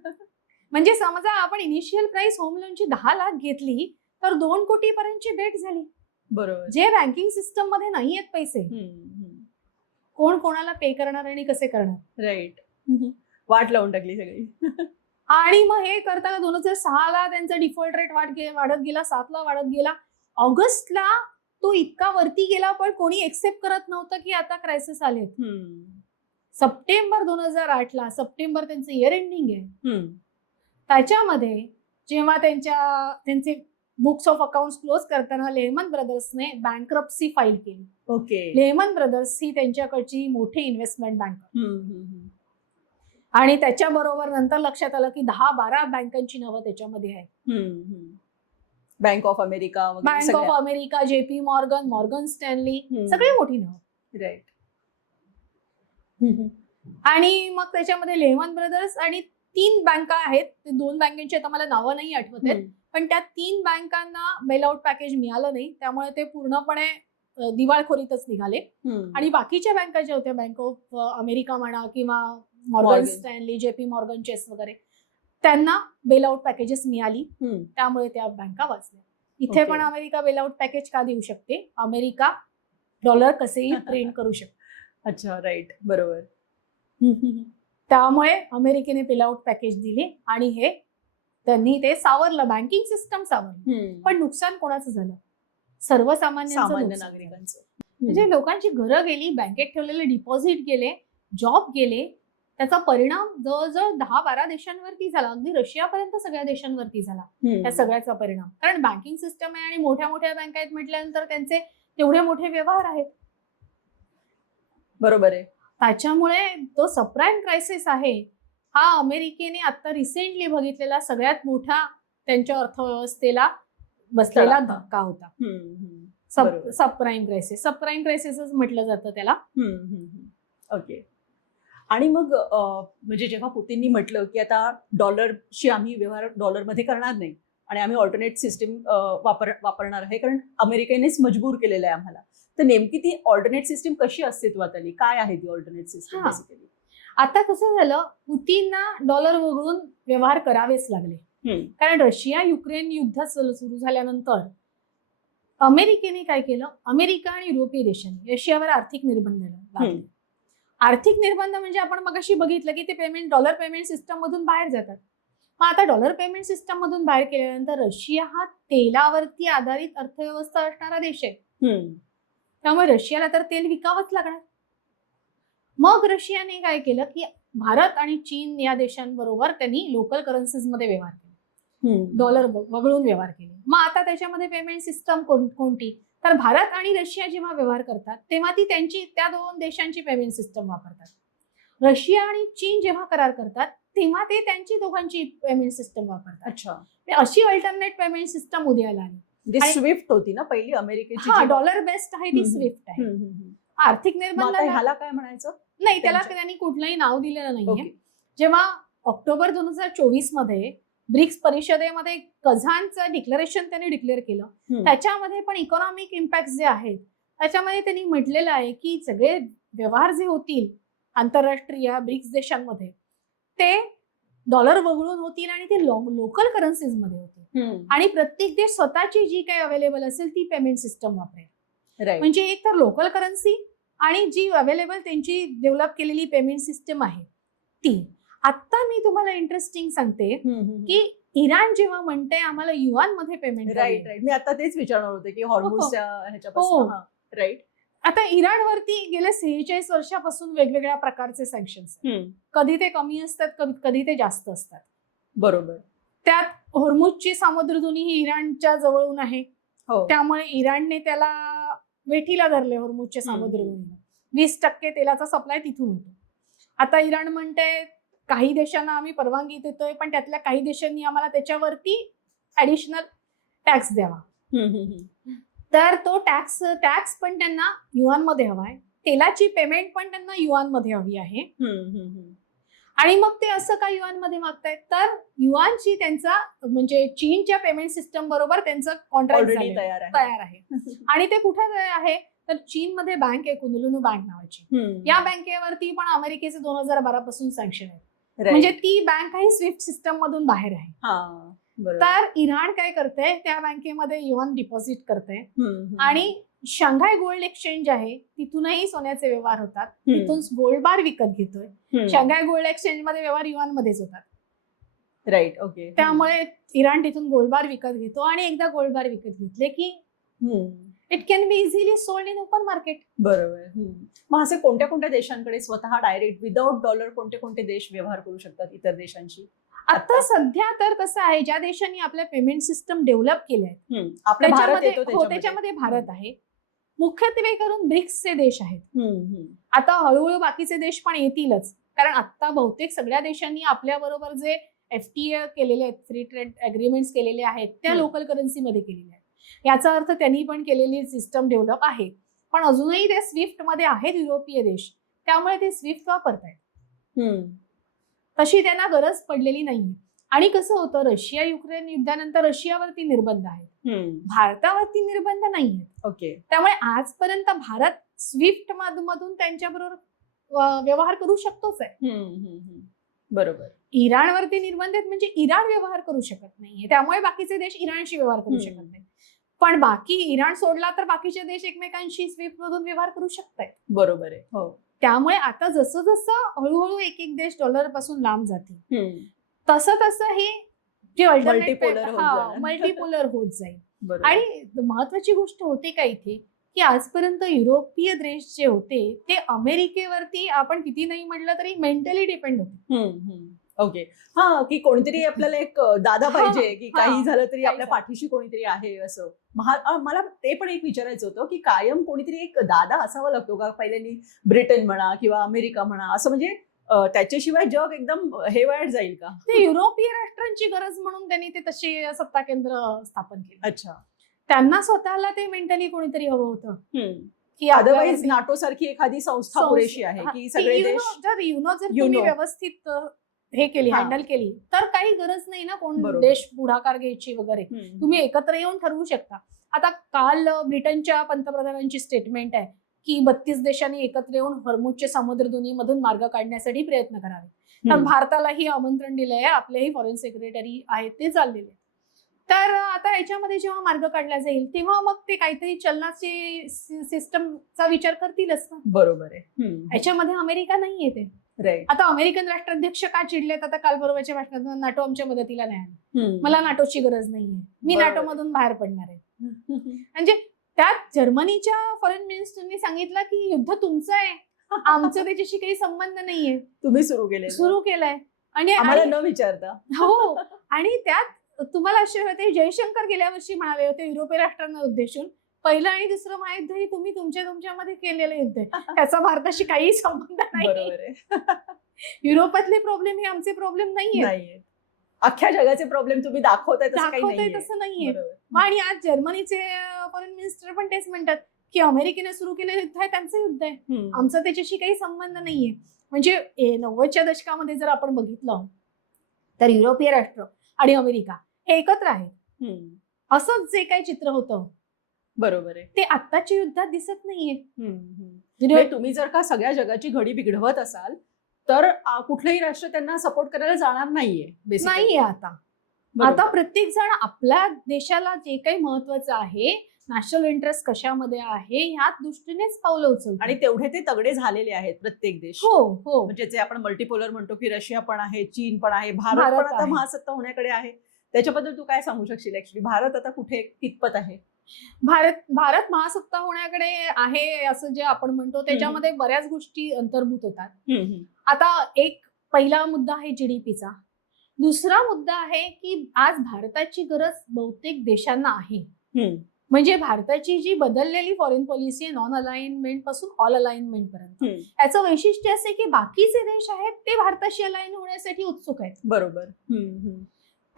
म्हणजे समजा आपण इनिशियल प्राइस होम लोनची 10 लाख घेतली तर 2 कोटी पर्यंतची बेट झाली. बरोबर. जे बँकिंग सिस्टम मध्ये नाही आहेत पैसे, कोण कोणाला पे करणार आणि कसे करणार. राईट. वाट लावून टाकली सगळी. आणि मग हे करताना 2006 ला त्यांचा डिफॉल्ट रेट वाढत गेला, 7 ला वाढत गेला, ऑगस्टला तो इतका वरती गेला पण कोणी एक्सेप्ट करत नव्हतं की आता क्रायसिस आलेत. सप्टेंबर 2008 ला, सप्टेंबर त्यांचं इयर एंडिंग आहे, त्याच्यामध्ये जेव्हा त्यांचे बुक्स ऑफ अकाउंट क्लोज करताना लेहमन ब्रदर्सने बँक्रप्सी फाईल केली. ओके. लेहमन ब्रदर्स ही त्यांच्याकडची मोठी इन्व्हेस्टमेंट बँक आणि त्याच्याबरोबर नंतर लक्षात आलं की 10-12 बँकांची नावं त्याच्यामध्ये आहेत. Bank of America, bank of America, JP Morgan, Morgan Stanley, सगळी मोठी नावं. राईट. आणि मग त्याच्यामध्ये लेहमन ब्रदर्स आणि 3 बँका आहेत, ते 2 बँकांची आता मला नावं नाही आठवत आहेत, पण त्या 3 बँकांना बेलआउट पॅकेज मिळालं नाही, त्यामुळे ते पूर्णपणे दिवाळखोरीतच निघाले. आणि बाकीच्या बँका ज्या होत्या, बँक ऑफ अमेरिका म्हणा किंवा Morgan Stanley, JP Morgan Chase वगैरे, त्यांना बेलआउट पॅकेजेस मिळाली, त्यामुळे त्या बँका वाचल्या. इथे पण अमेरिका बेलआउट पॅकेज का देऊ शकते, अमेरिका डॉलर कसेही प्रिंट करू शकते. अच्छा. राईट. बरोबर. त्यामुळे अमेरिकेने बेलआउट पॅकेज दिले आणि हे त्यांनी ते सावरलं, बँकिंग सिस्टम सावरलं. पण नुकसान कोणाचं झालं, सामान्य सर्वसामान्य नागरिकांचं. म्हणजे लोकांची घरं गेली, बँकेत ठेवलेले डिपॉझिट गेले, जॉब गेले, त्याचा परिणाम जवळजवळ 10-12 देशांवरती झाला, अगदी रशियापर्यंत सगळ्या देशांवरती झाला त्या सगळ्याचा परिणाम. कारण बँकिंग सिस्टम आहे आणि मोठ्या मोठ्या बँका आहेत म्हटल्यानंतर त्यांचे तेवढे मोठे व्यवहार आहेत. बरोबर आहे. त्याच्यामुळे तो सबप्राईम क्रायसिस आहे हा अमेरिकेने आता रिसेंटली बघितलेला सगळ्यात मोठा त्यांच्या अर्थव्यवस्थेला बसलेला तडाखा. धक्का होता. बरोबर. सबप्राईम क्रायसिसच म्हटलं जातं त्याला. ओके. आणि मग म्हणजे जेव्हा पुतीननी म्हटलं की आता डॉलरशी आम्ही व्यवहार डॉलरमध्ये करणार नाही आणि आम्ही ऑल्टरनेट सिस्टीम वापरणार आहे, कारण अमेरिकेनेच मजबूर केलेलं आहे आम्हाला, तर नेमकी ती ऑल्टरनेट सिस्टीम कशी अस्तित्वात आली? काय आहे ती ऑल्टरनेट सिस्टीम हा. बेसिकली? आता कसं झालं, पुतीनना डॉलर वगळून व्यवहार करावेच लागले. कारण रशिया युक्रेन युद्ध सुरू झाल्यानंतर अमेरिकेने काय केलं, अमेरिका आणि युरोपीय देशांनी रशियावर आर्थिक निर्बंध लादले. आर्थिक निर्बंध म्हणजे आपण मगाशी बघितलं की ते डॉलर पेमेंट सिस्टम मधून बाहेर जातात. मग आता डॉलर पेमेंट सिस्टम मधून बाहेर केल्यानंतर रशिया हा तेलावरती आधारित अर्थव्यवस्था असणारा देश आहे. त्यामुळे रशियाला तर तेल विकावंच लागणार. मग रशियाने काय केलं की भारत आणि चीन या देशांबरोबर त्यांनी लोकल करन्सीज मध्ये व्यवहार केले, डॉलर वगळून व्यवहार केले. मग आता त्याच्यामध्ये पेमेंट सिस्टम कोणती, तर भारत आणि रशिया जेव्हा व्यवहार करतात तेव्हा ती त्या दोन देशांची पेमेंट सिस्टम वापरतात. रशिया आणि चीन जेव्हा करार करतात तेव्हा ते त्यांची दोघांची पेमेंट सिस्टम वापरतात. अच्छा. अशी अल्टरनेट पेमेंट सिस्टम उदयाला आली. म्हणजे स्विफ्ट होती ना पहिली अमेरिकेची? हा, डॉलर बेस्ड आहे ती स्विफ्ट आहे. आर्थिक निर्बंध ह्याला काय म्हणायचं? नाही, त्याला त्यांनी कुठलंही नाव दिलेलं नाहीये. जेव्हा ऑक्टोबर 2024 मध्ये ब्रिक्स परिषदेमध्ये कझानचं डिक्लेरेशन त्यांनी डिक्लेअर केलं, त्याच्यामध्ये पण इकॉनॉमिक इम्पॅक्ट जे आहेत त्याच्यामध्ये त्यांनी म्हटलेलं आहे की सगळे व्यवहार जे होतील आंतरराष्ट्रीय ब्रिक्स देशांमध्ये ते डॉलर वगळून होतील आणि ते लोकल करन्सीज मध्ये होतील. आणि प्रत्येक देश स्वतःची जी काही अवेलेबल असेल ती पेमेंट सिस्टम वापरेल. म्हणजे एक तर लोकल करन्सी आणि जी अवेलेबल त्यांची डेव्हलप केलेली पेमेंट सिस्टम आहे ती. आता मी तुम्हाला इंटरेस्टिंग सांगते की इराण जेव्हा म्हणते आम्हाला युआन मध्ये पेमेंट, राईट, मी आता तेच विचारणार होते की हॉर्मुझच्या ह्याच्यापासून. राईट. आता इराणवरती गेल्या 46 वर्षापासून वेगवेगळ्या प्रकारचे सँक्शन्स, कधी ते कमी असतात, कधी ते जास्त असतात. बरोबर. त्यात हॉर्मुझची सामुद्रधुनी ही इराणच्या जवळून आहे, त्यामुळे इराणने त्याला वेठीला धरले. हॉर्मुझच्या सामुद्रधुनीला 20% तेलाचा सप्लाय तिथून होतो. आता इराण म्हणते काही देशांना आम्ही परवानगी देतोय, पण त्यातल्या काही देशांनी आम्हाला त्याच्यावरती ऍडिशनल टॅक्स द्यावा. तर तो टॅक्स पण त्यांना युआन मध्ये हवाय, तेलाची पेमेंट पण त्यांना युआन मध्ये हवी आहे. आणि मग ते असं का युआन मध्ये मागतायत, तर युआनची त्यांचा म्हणजे चीनच्या पेमेंट सिस्टम बरोबर त्यांचं कॉन्ट्रॅक्ट तयार आहे. आणि ते कुठे आहे, तर चीन मध्ये बँक आहे कुनलुन बँक नावाची. या बँकेवरती पण अमेरिकेचे 2012 पासून सँक्शन आहे. म्हणजे ती बँक काही स्विफ्ट सिस्टम मधून बाहेर आहे. तर इराण काय करते, त्या बँकेमध्ये युआन डिपॉझिट करते आणि शांघाय गोल्ड एक्सचेंज आहे तिथूनही सोन्याचे व्यवहार होतात, तिथून गोल्ड बार विकत घेतोय. शांघाय गोल्ड एक्सचेंज मध्ये व्यवहार युआन मध्येच होतात. राईट. ओके. त्यामुळे इराण तिथून गोल्ड बार विकत घेतो आणि एकदा गोल्ड बार विकत घेतले की it can be easily sold in open market. बरोबर. मग असे कोणत्या कोणत्या देशांकडे स्वतः डायरेक्ट विदाउट डॉलर कोणते कोणते देश व्यवहार करू शकतात इतर देशांशी? आता सध्या तर कसं आहे, ज्या देशांनी आपल्या पेमेंट सिस्टम डेव्हलप केल्या आहेत त्याच्यामध्ये भारत आहे. मुख्यत्वे करून ब्रिक्सचे देश आहेत. आता हळूहळू बाकीचे देश पण येतीलच, कारण आता बहुतेक सगळ्या देशांनी आपल्या बरोबर जे FTA केलेले आहेत, फ्री ट्रेड अग्रीमेंट्स केलेले आहेत, त्या लोकल करन्सीमध्ये केलेल्या आहेत. याचा अर्थ त्यांनी पण केलेली सिस्टम डेव्हलप आहे. पण अजूनही ते स्विफ्ट मध्ये आहेत युरोपीय देश, त्यामुळे ते स्विफ्ट वापरतायत. तशी त्यांना गरज पडलेली नाही. आणि कसं होतं, रशिया युक्रेन युद्धानंतर रशियावरती निर्बंध आहेत, भारतावरती निर्बंध नाही आहेत. ओके. त्यामुळे आजपर्यंत भारत स्विफ्ट मधून त्यांच्याबरोबर व्यवहार करू शकतोच आहे. बरोबर. इराणवरती निर्बंध आहेत म्हणजे इराण व्यवहार करू शकत नाहीये, त्यामुळे बाकीचे देश इराणशी व्यवहार करू शकत नाही. पण बाकी इराण सोडला तर बाकीचे देश एकमेकांशी स्विफ्ट मधून व्यवहार करू शकतायत. बरोबर आहे. हो. त्यामुळे आता जसं जसं हळूहळू एक एक देश डॉलर पासून लांब जातील, तसं तसं हे जे मल्टीपोलर होत जाईल. आणि महत्वाची गोष्ट होते का इथे, की आजपर्यंत युरोपीय देश जे होते ते अमेरिकेवरती आपण किती नाही म्हटलं तरी मेंटली डिपेंड होते. ओके. हा, की कोणीतरी आपल्याला एक दादा पाहिजे, की काही झालं तरी आपल्या पाठीशी कोणीतरी आहे असं. मला ते पण एक विचारायचं होतं की कायम कोणीतरी एक दादा असावा लागतो का? पहिल्यांनी ब्रिटन म्हणा किंवा अमेरिका म्हणा, असं म्हणजे त्याच्याशिवाय जग एकदम हेवायट जाईल का? ते युरोपीय राष्ट्रांची गरज म्हणून त्यांनी ते तशी सत्ता केंद्र स्थापन केली. अच्छा. त्यांना स्वतःला ते मेंटली कोणीतरी हवं होतं की अदरवाईज नाटो सारखी एखादी संस्था पुरेशी आहे की सगळे देश जर तुम्ही व्यवस्थित हे केली, हँडल केली, तर काही गरज नाही ना कोण देश पुढाकार घ्यायची वगैरे. तुम्ही एकत्र येऊन ठरवू शकता. आता काल ब्रिटनच्या पंतप्रधानांची स्टेटमेंट आहे की 32 देशांनी एकत्र येऊन हॉर्मुझच्या सामुद्रधुनीमधून मार्ग काढण्यासाठी प्रयत्न करावे. तर भारतालाही आमंत्रण दिलंय, आपलेही फॉरेन सेक्रेटरी आहेत ते चाललेले. तर आता याच्यामध्ये जेव्हा मार्ग काढला जाईल तेव्हा मग ते काहीतरी चलनाची सिस्टमचा विचार करतीलच ना. बरोबर आहे. याच्यामध्ये अमेरिका नाही येते. आता अमेरिकन राष्ट्राध्यक्ष का चिडलेत आता काल परवाच्या भाषणात, नाटो आमच्या मदतीला नाही आला, मला नाटोची गरज नाहीये, मी नाटो मधून बाहेर पडणार आहे. म्हणजे त्यात जर्मनीच्या फॉरेन मिनिस्टरनी सांगितलं की युद्ध तुमचं आहे, आमचं त्याच्याशी काही संबंध नाहीये, तुम्ही सुरू केलंय आणि आम्हाला न विचारता. हो. आणि त्यात तुम्हाला असे होते, जयशंकर गेल्या वर्षी म्हणाले होते युरोपीय राष्ट्रांना उद्देशून, पहिलं आणि दुसरं महायुद्ध हे तुम्ही तुमच्यामध्ये केलेलं युद्ध आहे, त्याचा भारताशी काही संबंध नाही. युरोपातले प्रॉब्लेम हे आमचे प्रॉब्लेम नाहीये. अख्ख्या जगाचे प्रॉब्लेम तुम्ही दाखवताय तसं नाहीये. आणि आज जर्मनीचे फॉरेन मिनिस्टर पण तेच म्हणतात की अमेरिकेने सुरू केलेलं युद्ध आहे त्यांचं युद्ध आहे, आमचा त्याच्याशी काही संबंध नाहीये. म्हणजे 90च्या दशकामध्ये जर आपण बघितलं तर युरोपीय राष्ट्र आणि अमेरिका हे एकत्र आहेत, असंच जे काही चित्र होतं बरोबर आहे ते आत्ताच्या युद्धात दिसत नाहीये. तुम्ही जर का सगळ्या जगाची घडी बिघडवत असाल तर कुठलंही राष्ट्र त्यांना सपोर्ट करायला जाणार नाहीये. आता प्रत्येक जण आपल्या देशाला जे काही महत्वाचं आहे, नॅशनल इंटरेस्ट कशामध्ये आहे ह्या दृष्टीनेच पावलं उचलतात. आणि तेवढे ते तगडे झालेले आहेत प्रत्येक देश. हो. म्हणजे जे आपण मल्टीपोलर म्हणतो की रशिया पण आहे, चीन पण आहे, भारत पण आता महासत्ता होण्याकडे आहे. त्याच्याबद्दल तू काय सांगू शकशील? ऍक्च्युली भारत आता कुठे कितपत आहे? भारत महासत्ता होण्याकडे आहे असं जे आपण म्हणतो त्याच्यामध्ये बऱ्याच गोष्टी अंतर्भूत होतात. आता एक पहिला मुद्दा आहे जीडीपीचा, दुसरा मुद्दा आहे की आज भारताची गरज बहुतेक देशांना आहे. म्हणजे भारताची जी बदललेली फॉरेन पॉलिसी आहे, नॉन अलाइनमेंट पासून ऑल अलाइनमेंट पर्यंत, याचं वैशिष्ट्य असे की बाकीचे देश आहेत ते भारताशी अलाइन होण्यासाठी उत्सुक आहेत. बरोबर.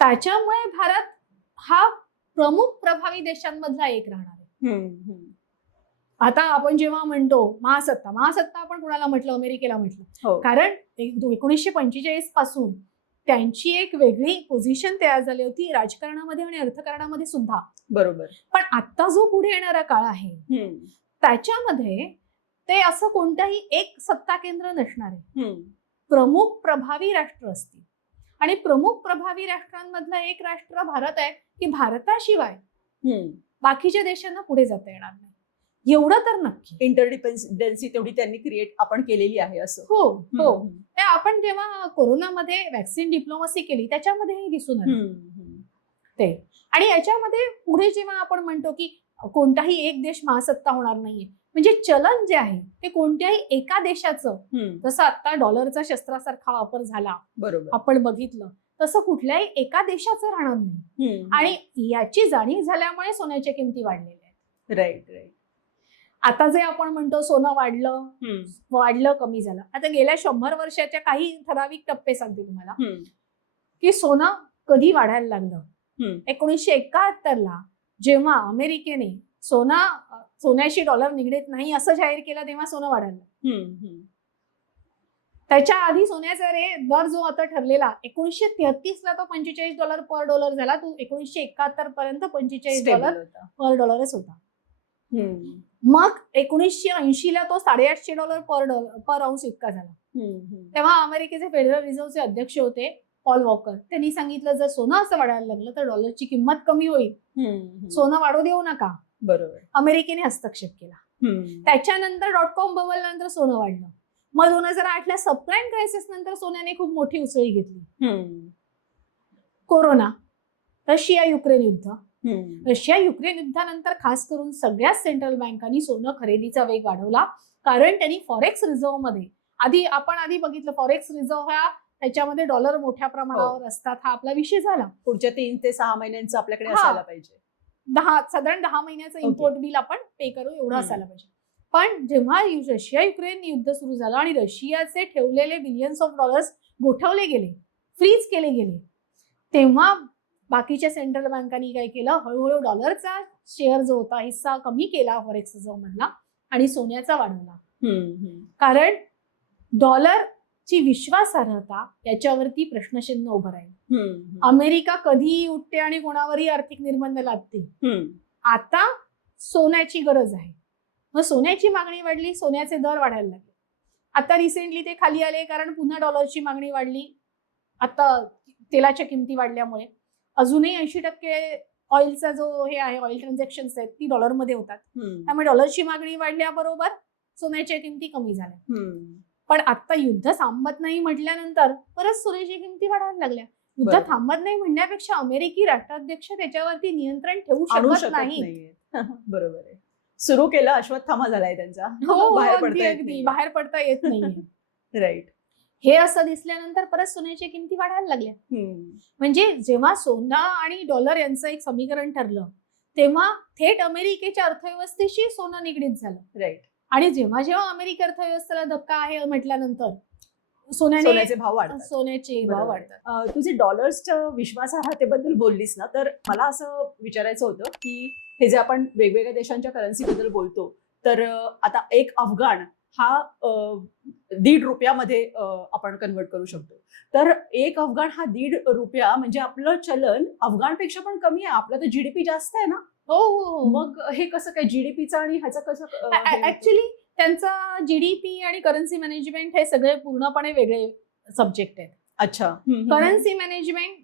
त्याच्यामुळे भारत हा प्रमुख प्रभावी देशांमधला एक राहणार आहे. आता आपण जेव्हा म्हणतो महासत्ता आपण कुणाला म्हटलं? अमेरिकेला म्हटलं. कारण 1945 पासून त्यांची एक वेगळी पोझिशन तयार झाली होती राजकारणामध्ये आणि अर्थकारणामध्ये सुद्धा. बरोबर. पण आता जो पुढे येणारा काळ आहे त्याच्यामध्ये ते असं कोणताही एक सत्ता केंद्र नसणार आहे. प्रमुख प्रभावी राष्ट्र असतील आणि प्रमुख प्रभावी राष्ट्रांमधला एक राष्ट्र भारत आहे की भारताशिवाय बाकीच्या देशांना पुढे जाता येणार नाही, एवढं तर नक्की. इंटरडिपेंडन्सी तेवढी त्यांनी क्रिएट आपण केलेली आहे असं. हो. आपण जेव्हा कोरोनामध्ये वॅक्सिन डिप्लोमसी केली त्याच्यामध्येही दिसून आलं ते. आणि याच्यामध्ये पुढे जेव्हा आपण म्हणतो की कोणताही एक देश महासत्ता होणार नाहीये, म्हणजे चलन जे आहे ते कोणत्याही एका देशाचं, जसं आता डॉलरचा शस्त्रासारखा वापर झाला, बरोबर, आपण बघितलं तसं कुठल्याही एका देशाचं राहणार नाही. आणि याची जाणीव झाल्यामुळे सोन्याच्या किमती वाढलेल्या आहेत. राईट. आता जे आपण म्हणतो सोनं वाढलं कमी झालं, आता गेल्या 100 वर्षाच्या काही ठराविक टप्पे सांगते तुम्हाला की सोनं कधी वाढायला लागलं. 1971 ला जेव्हा अमेरिकेने सोन्याशी डॉलर निगडीत नाही असं जाहीर केलं तेव्हा सोनं वाढायला. त्याच्या आधी सोन्याचा दर जो आता ठरलेला 1933 ला तो $45 पर डॉलर झाला, तो 1971 पर्यंत $45 पर डॉलरच होता. मग 1980 ला तो $850 पर औंस इतका झाला. तेव्हा अमेरिकेचे फेडरल रिझर्व्हचे अध्यक्ष होते पॉल वॉकर. त्यांनी सांगितलं जर सोनं असं वाढायला लागलं तर डॉलरची किंमत कमी होईल, सोनं वाढू देऊ नका. बरोबर. अमेरिकेने हस्तक्षेप केला. त्याच्यानंतर .com बबल नंतर सोनं वाढलं. मग 2008 ला सबप्राईम क्रायसिस नंतर सोन्याने खूप मोठी उसळी घेतली. कोरोना, रशिया युक्रेन युद्धानंतर खास करून सगळ्याच सेंट्रल बँकांनी सोनं खरेदीचा वेग वाढवला. कारण त्यांनी फॉरेक्स रिझर्व्ह मध्ये आधी बघितलं, फॉरेक्स रिझर्व्ह हा त्याच्यामध्ये डॉलर मोठ्या प्रमाणावर असतात, हा आपला विषय झाला. पुढच्या 3 ते 6 महिन्यांचं आपल्याकडे असायला पाहिजे. साधारण 10 महिन्याचं इम्पोर्ट बिल आपण पे करू एवढं असायला पाहिजे. पण जेव्हा रशिया युक्रेन युद्ध सुरू झालं आणि रशियाचे ठेवलेले बिलियन्स ऑफ डॉलर्स गोठवले गेले, फ्रीज केले गेले, तेव्हा बाकीच्या सेंट्रल बँकांनी काय केलं, हळूहळू डॉलरचा शेअर जो होता हिस्सा कमी केला फॉरेक्स मधला आणि सोन्याचा वाढवला. कारण डॉलरची विश्वासार्हता याच्यावरती प्रश्नचिन्ह उभं राहील. अमेरिका कधीही उठते आणि कोणावरही आर्थिक निर्बंध लादते. आता सोन्याची गरज आहे, मग सोन्याची मागणी वाढली, सोन्याचे दर वाढायला लागले. आता रिसेंटली ते खाली आले कारण पुन्हा डॉलरची मागणी वाढली. आता तेलाच्या किमती वाढल्यामुळे अजूनही 80% ऑइलचा जो हे आहे, ऑइल ट्रान्झॅक्शन्स आहेत ती डॉलरमध्ये होतात. त्यामुळे डॉलरची मागणी वाढल्याबरोबर सोन्याच्या किमती कमी झाल्या. पण आता युद्ध थांबत नाही म्हटल्यानंतर परत सोन्याच्या किमती वाढायला लागल्या. युद्ध थांबत नाही म्हणण्यापेक्षा अमेरिकी राष्ट्राध्यक्ष त्याच्यावरती नियंत्रण ठेवू शकत नाही. बरोबर आहे. सुरू केलं, अश्वत्थामा झालाय त्यांचा. हो, अगदी बाहेर पडता येत नाही. राईट. हे असं दिसल्यानंतर परत सोन्याच्या किमती वाढायला लागल्या. म्हणजे जेव्हा सोनं आणि डॉलर यांचं एक समीकरण ठरलं तेव्हा थेट अमेरिकेच्या अर्थव्यवस्थेशी सोनं निगडीत झालं. राईट. आणि जेव्हा जेव्हा अमेरिकी अर्थव्यवस्थेला धक्का आहे म्हटल्यानंतर सोन्याचे भाव वाढतात. तुझे डॉलर्सच्या विश्वासार्हतेबद्दल बोललीस ना, तर मला असं विचारायचं होतं की हे जे आपण वेगवेगळ्या देशांच्या करन्सी बद्दल बोलतो, तर आता एक अफगाण हा ₹1.5 आपण कन्वर्ट करू शकतो. तर एक अफगाण हा ₹1.5 म्हणजे आपलं चलन अफगाणपेक्षा पण कमी आहे. आपलं तर जीडीपी जास्त आहे ना. हो. मग हे कसं काय जीडीपीचं आणि ह्याचं कसं? ऍक्च्युली त्यांचा जीडीपी आणि करन्सी मॅनेजमेंट हे सगळे पूर्णपणे वेगळे सब्जेक्ट आहेत. अच्छा. करन्सी मॅनेजमेंट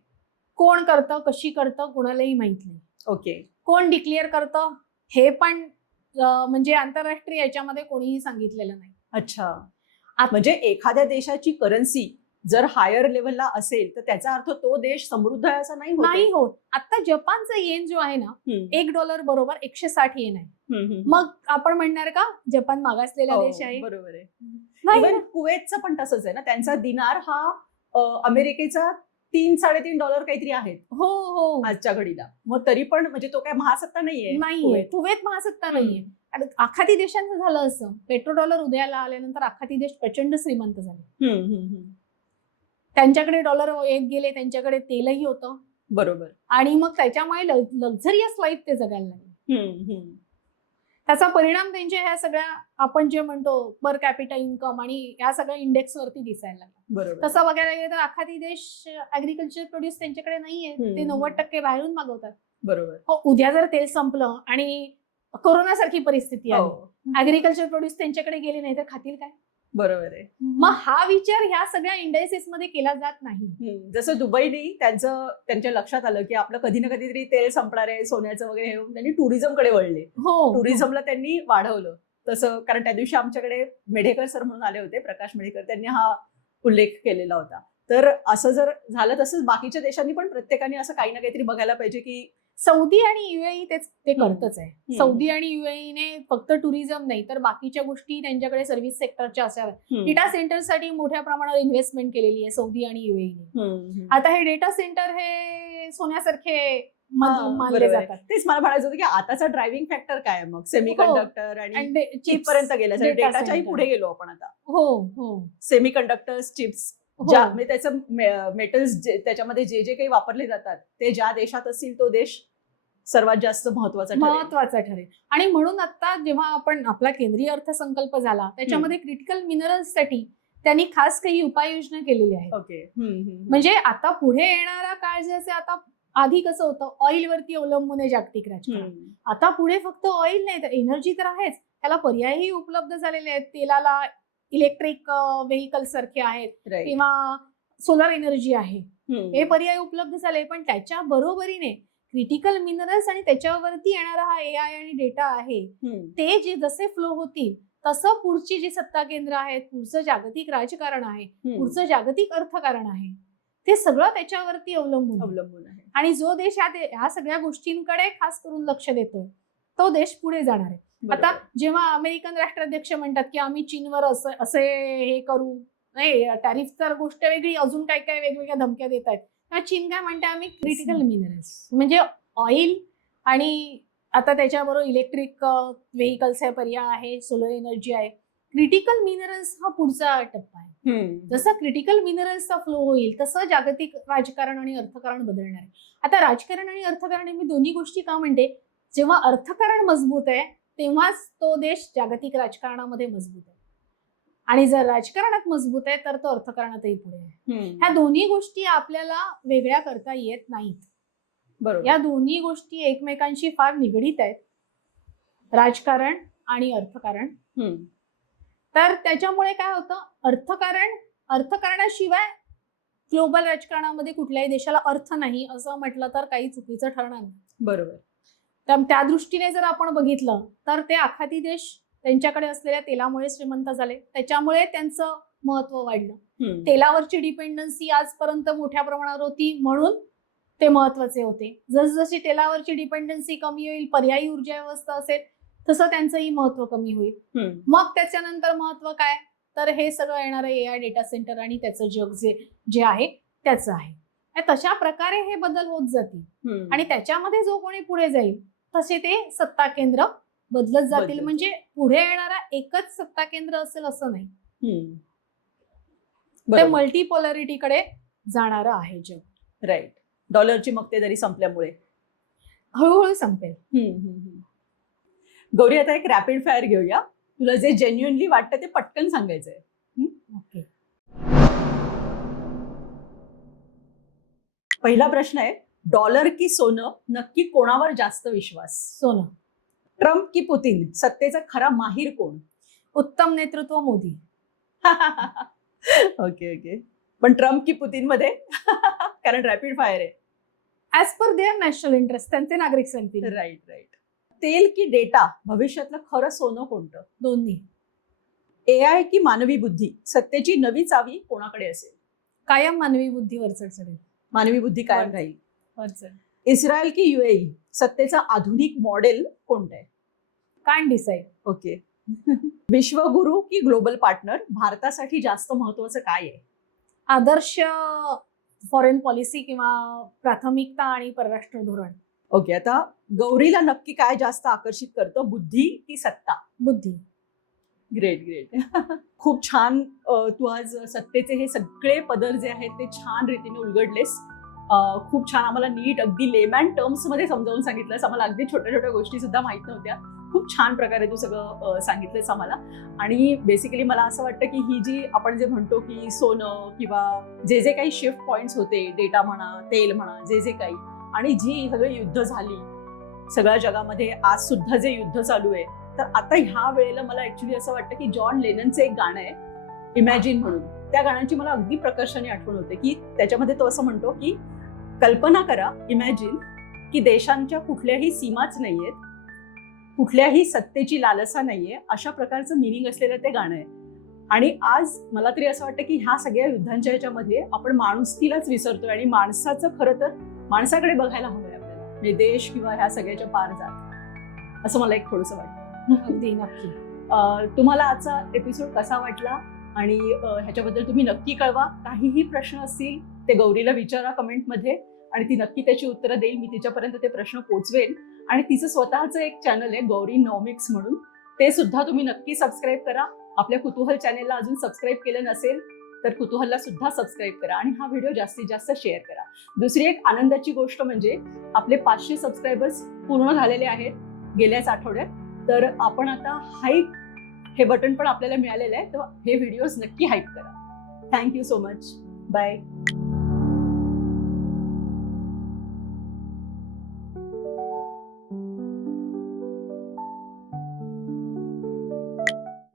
कोण करतं, कशी करतं, कोणालाही माहित नाही. ओके. कोण डिक्लेअर करतं हे पण म्हणजे आंतरराष्ट्रीय याच्यामध्ये कोणीही सांगितलेलं नाही. अच्छा. म्हणजे एखाद्या देशाची करन्सी जर हायर लेवलला असेल तर त्याचा अर्थ तो देश समृद्ध आहे असं नाही होत. आता जपानचा येन जो आहे ना, $1 बरोबर 160 येन आहे. मग आपण म्हणणार का जपान मागासलेला देश आहे? बरोबर आहे. इव्हन कुवेतचं पण तसंच आहे ना, त्यांचा दिनार हा अमेरिकेचा $3-3.5 काहीतरी आहेत. हो आजच्या घडीला. मग तरी पण म्हणजे तो काय महासत्ता नाहीये. कुवेत महासत्ता नाहीये. आखाती देशांचं झालं असं, पेट्रो डॉलर उदयाला आल्यानंतर आखाती देश प्रचंड श्रीमंत झाले. त्यांच्याकडे डॉलर येत गेले, त्यांच्याकडे तेलही होतं. बरोबर. आणि मग त्याच्यामुळे लक्झरियस लाईफ ते जगायला लागले. त्याचा परिणाम त्यांच्या ह्या सगळ्या आपण जे म्हणतो पर कॅपिटा इन्कम आणि या सगळ्या इंडेक्स वरती दिसायला लागला. बरोबर. तसं बघायला गेलं तर आखाती देश ऍग्रिकल्चर प्रोड्यूस त्यांच्याकडे नाहीये, ते 90% बाहेरून मागवतात. बरोबर. हो, उद्या जर तेल संपलं आणि कोरोना सारखी परिस्थिती आली, ऍग्रिकल्चर प्रोड्यूस त्यांच्याकडे गेले नाही तर खातील काय? बरोबर आहे. मग हा विचार ह्या सगळ्या इंडायसेस मध्ये केला जात नाही. जसं दुबईने त्यांच्या लक्षात आलं की आपलं कधी ना कधीतरी तेल संपणार आहे सोन्याचं वगैरे, हे त्यांनी टुरिझमकडे वळले. टुरिझमला त्यांनी वाढवलं. तसं कारण त्या दिवशी आमच्याकडे मेढेकर सर म्हणून आले होते, प्रकाश मेढेकर, त्यांनी हा उल्लेख केलेला होता. तर असं जर झालं तसंच बाकीच्या देशांनी पण प्रत्येकाने असं काही ना काहीतरी बघायला पाहिजे की सौदी आणि युएई ते करतच आहे. सौदी आणि युएईने फक्त टुरिझम नाही तर बाकीच्या गोष्टी त्यांच्याकडे सर्व्हिस सेक्टरच्या असाव्या. डेटा सेंटरसाठी मोठ्या प्रमाणावर इन्व्हेस्टमेंट केलेली आहे सौदी आणि युएईने. आता हे डेटा सेंटर हे सोन्यासारखे मानले जातात. तेच मला म्हणायचं होतं की आताचा ड्रायव्हिंग फॅक्टर काय मग सेमीकंडक्टर आणि चिप पर्यंत गेला, डेटाच्याही पुढे गेलो आपण आता. हो. सेमीकंडक्टर्स, चिप्स, म्हणजे त्याचं मेटल्स त्याच्यामध्ये जे काही वापरले जातात ते ज्या देशात असतील तो देश सर्वात जास्त महत्वाचा ठरेल. आणि म्हणून आता जेव्हा आपण आपला केंद्रीय अर्थसंकल्प झाला त्याच्यामध्ये क्रिटिकल मिनरल्ससाठी त्यांनी खास काही उपाययोजना केलेल्या आहेत. ओके. म्हणजे आता पुढे येणारा काळ जसे आता आधी कसं होतं ऑइलवरती अवलंबून आहे जागतिक राजकारण, आता पुढे फक्त ऑइल नाही तर एनर्जी तर आहेच, त्याला पर्यायही उपलब्ध झालेले आहेत. तेलाला इलेक्ट्रिक व्हेकल सारखे आहेत किंवा सोलर एनर्जी आहे, हे पर्याय उपलब्ध झाले. पण त्याच्या बरोबरीने क्रिटिकल मिनरल्स आणि त्याच्यावरती येणारा हा AI आणि डेटा आहे ते जे जसे फ्लो होतील तसं पुढची जी सत्ता केंद्र आहेत, पुढचं जागतिक राजकारण आहे, पुढचं जागतिक अर्थकारण आहे, ते सगळं त्याच्यावरती अवलंबून आहे. आणि जो देश ह्या सगळ्या गोष्टींकडे खास करून लक्ष देतोय तो देश पुढे जाणार आहे. आता जेव्हा अमेरिकन राष्ट्राध्यक्ष म्हणतात की आम्ही चीनवर असे हे करू, नाही टॅरिफ तर गोष्ट वेगळी, अजून काय काय वेगवेगळ्या धमक्या देत आहेत, चीन काय म्हणते आम्ही क्रिटिकल मिनरल्स म्हणजे ऑइल आणि आता त्याच्याबरोबर इलेक्ट्रिक व्हेकल्स हे पर्याय आहे, सोलर एनर्जी आहे. क्रिटिकल मिनरल्स हा पुढचा टप्पा आहे. जसं क्रिटिकल मिनरल्सचा फ्लो होईल तसं जागतिक राजकारण आणि अर्थकारण बदलणार आहे. आता राजकारण आणि अर्थकारण मी दोन्ही गोष्टी का म्हणते, जेव्हा अर्थकारण मजबूत आहे तेव्हाच तो देश जागतिक राजकारणामध्ये मजबूत आहे, आणि जर राजकारणात मजबूत आहे तर तो अर्थकारणातही पुढे आहे. ह्या दोन्ही गोष्टी आपल्याला वेगळ्या करता येत नाहीत. बरोबर. या दोन्ही गोष्टी एकमेकांशी फार निगडीत आहेत, राजकारण आणि अर्थकारण. तर त्याच्यामुळे काय होतं, अर्थकारणाशिवाय ग्लोबल राजकारणामध्ये कुठल्याही देशाला अर्थ नाही असं म्हटलं तर काही चुकीचं ठरणार नाही. बरोबर. तर त्या दृष्टीने जर आपण बघितलं तर ते आखाती देश त्यांच्याकडे असलेल्या तेलामुळे श्रीमंत झाले, त्याच्यामुळे त्यांचं महत्व वाढलं. तेलावरची डिपेंडन्सी आजपर्यंत मोठ्या प्रमाणावर होती म्हणून ते महत्वाचे होते. जसजशी तेलावरची डिपेंडन्सी कमी होईल, पर्यायी ऊर्जा व्यवस्था असेल, तसं त्यांचंही महत्व कमी होईल. मग त्याच्यानंतर महत्व काय, तर हे सगळं येणारं AI डेटा सेंटर आणि त्याचं जग जे आहे त्याचं आहे. तशा प्रकारे हे बदल होत जातील आणि त्याच्यामध्ये जो कोणी पुढे जाईल तसे ते सत्ता केंद्र बदलत जातील. म्हणजे पुढे येणारा एकच सत्ता केंद्र असेल असं नाही, ते मल्टीपोलॅरिटीकडे जाणारं आहे जग. राईट. डॉलरची मक्तेदारी संपल्यामुळे हळूहळू संपेल. गौरी, आता एक रॅपिड फायर घेऊया. तुला जे जेन्युइनली वाटतं ते पटकन सांगायचंय. ओके. पहिला प्रश्न आहे, डॉलर की सोनं, नक्की कोणावर जास्त विश्वास? सोनं. ट्रम्प की पुतीन, सत्तेचा खरा माहीर कोण? उत्तम नेतृत्व मोदी. ओके. पण ट्रम्प की पुतीन मध्ये? कारण रॅपिड फायर आहे. As per their national interest, त्यांचे नागरिक सांगतील. राईट. तेल की डेटा, भविष्यातलं खरं सोनं कोणतं? दोन्ही. AI की मानवी बुद्धी, सत्तेची नवी चावी कोणाकडे असेल? कायम मानवी बुद्धीवर चढेल. मानवी बुद्धी कायम राहील. वरचढ. इस्रायल की UAE, सत्तेचा आधुनिक मॉडेल कोणतं आहे? Can't decide. ओके. विश्वगुरु की ग्लोबल पार्टनर, भारतासाठी जास्त महत्वाचं काय आहे? आदर्श फॉरेन पॉलिसी किंवा प्राथमिकता आणि परराष्ट्र धोरण. ओके. आता गौरीला नक्की काय जास्त आकर्षित करतं, बुद्धी की सत्ता? बुद्धी. ग्रेट. खूप छान. तू आज सत्तेचे हे सगळे पदर जे आहेत ते छान रीतीने उलगडलेस. खूप छान आम्हाला नीट अगदी लेमॅन टर्म्स मध्ये समजावून सांगितलंस. आम्हाला अगदी छोट्या गोष्टी सुद्धा माहित नव्हत्या. खूप छान प्रकारे तू सगळं सांगितलंस आम्हाला. आणि बेसिकली मला असं वाटतं की ही जी आपण जे म्हणतो की सोनं किंवा जे काही शिफ्ट पॉइंट्स होते, डेटा म्हणा, तेल म्हणा, जे काही, आणि जी सगळी युद्ध झाली सगळ्या जगामध्ये, आज सुद्धा जे युद्ध चालू आहे, तर आता ह्या वेळेला मला ऍक्च्युली असं वाटतं की जॉन लेननचं एक गाणं आहे इमॅजिन म्हणून. त्या गाण्याची मला अगदी प्रकर्षाने आठवण होते की त्याच्यामध्ये तो असं म्हणतो की कल्पना करा, इमॅजिन, की देशांच्या कुठल्याही सीमाच नाहीयेत, कुठल्याही सत्तेची लालसा नाहीये, अशा प्रकारचं मिनिंग असलेलं ते गाणं आहे. आणि आज मला तरी असं वाटतं की ह्या सगळ्या युद्धांच्या ह्याच्यामध्ये आपण माणुसकीलाच विसरतोय आणि माणसाचं खरं तर माणसाकडे बघायला हवंय आपल्याला, म्हणजे देश किंवा ह्या सगळ्याच्या पार जात, असं मला एक थोडंसं वाटतं. अगदी नक्की. तुम्हाला आजचा एपिसोड कसा वाटला आणि ह्याच्याबद्दल तुम्ही नक्की कळवा. काहीही प्रश्न असतील ते गौरीला विचारा कमेंटमध्ये आणि ती नक्की त्याची उत्तरं देईल. मी तिच्यापर्यंत ते प्रश्न पोहोचवेल. आणि तिचं स्वतःचं एक चॅनल आहे गौरी नॉमिक्स म्हणून, ते सुद्धा तुम्ही नक्की सबस्क्राईब करा. आपल्या कुतूहल चॅनेलला अजून सबस्क्राईब केलं नसेल तर कुतूहलला सुद्धा सबस्क्राईब करा आणि हा व्हिडिओ जास्तीत जास्त शेअर करा. दुसरी एक आनंदाची गोष्ट म्हणजे आपले 500 सबस्क्रायबर्स पूर्ण झालेले आहेत गेल्याच आठवड्यात. तर आपण आता हाईप हे बटन पण आपल्याला मिळालेलं आहे, तर हे व्हिडिओज नक्की हाईप करा. Thank you so much. बाय.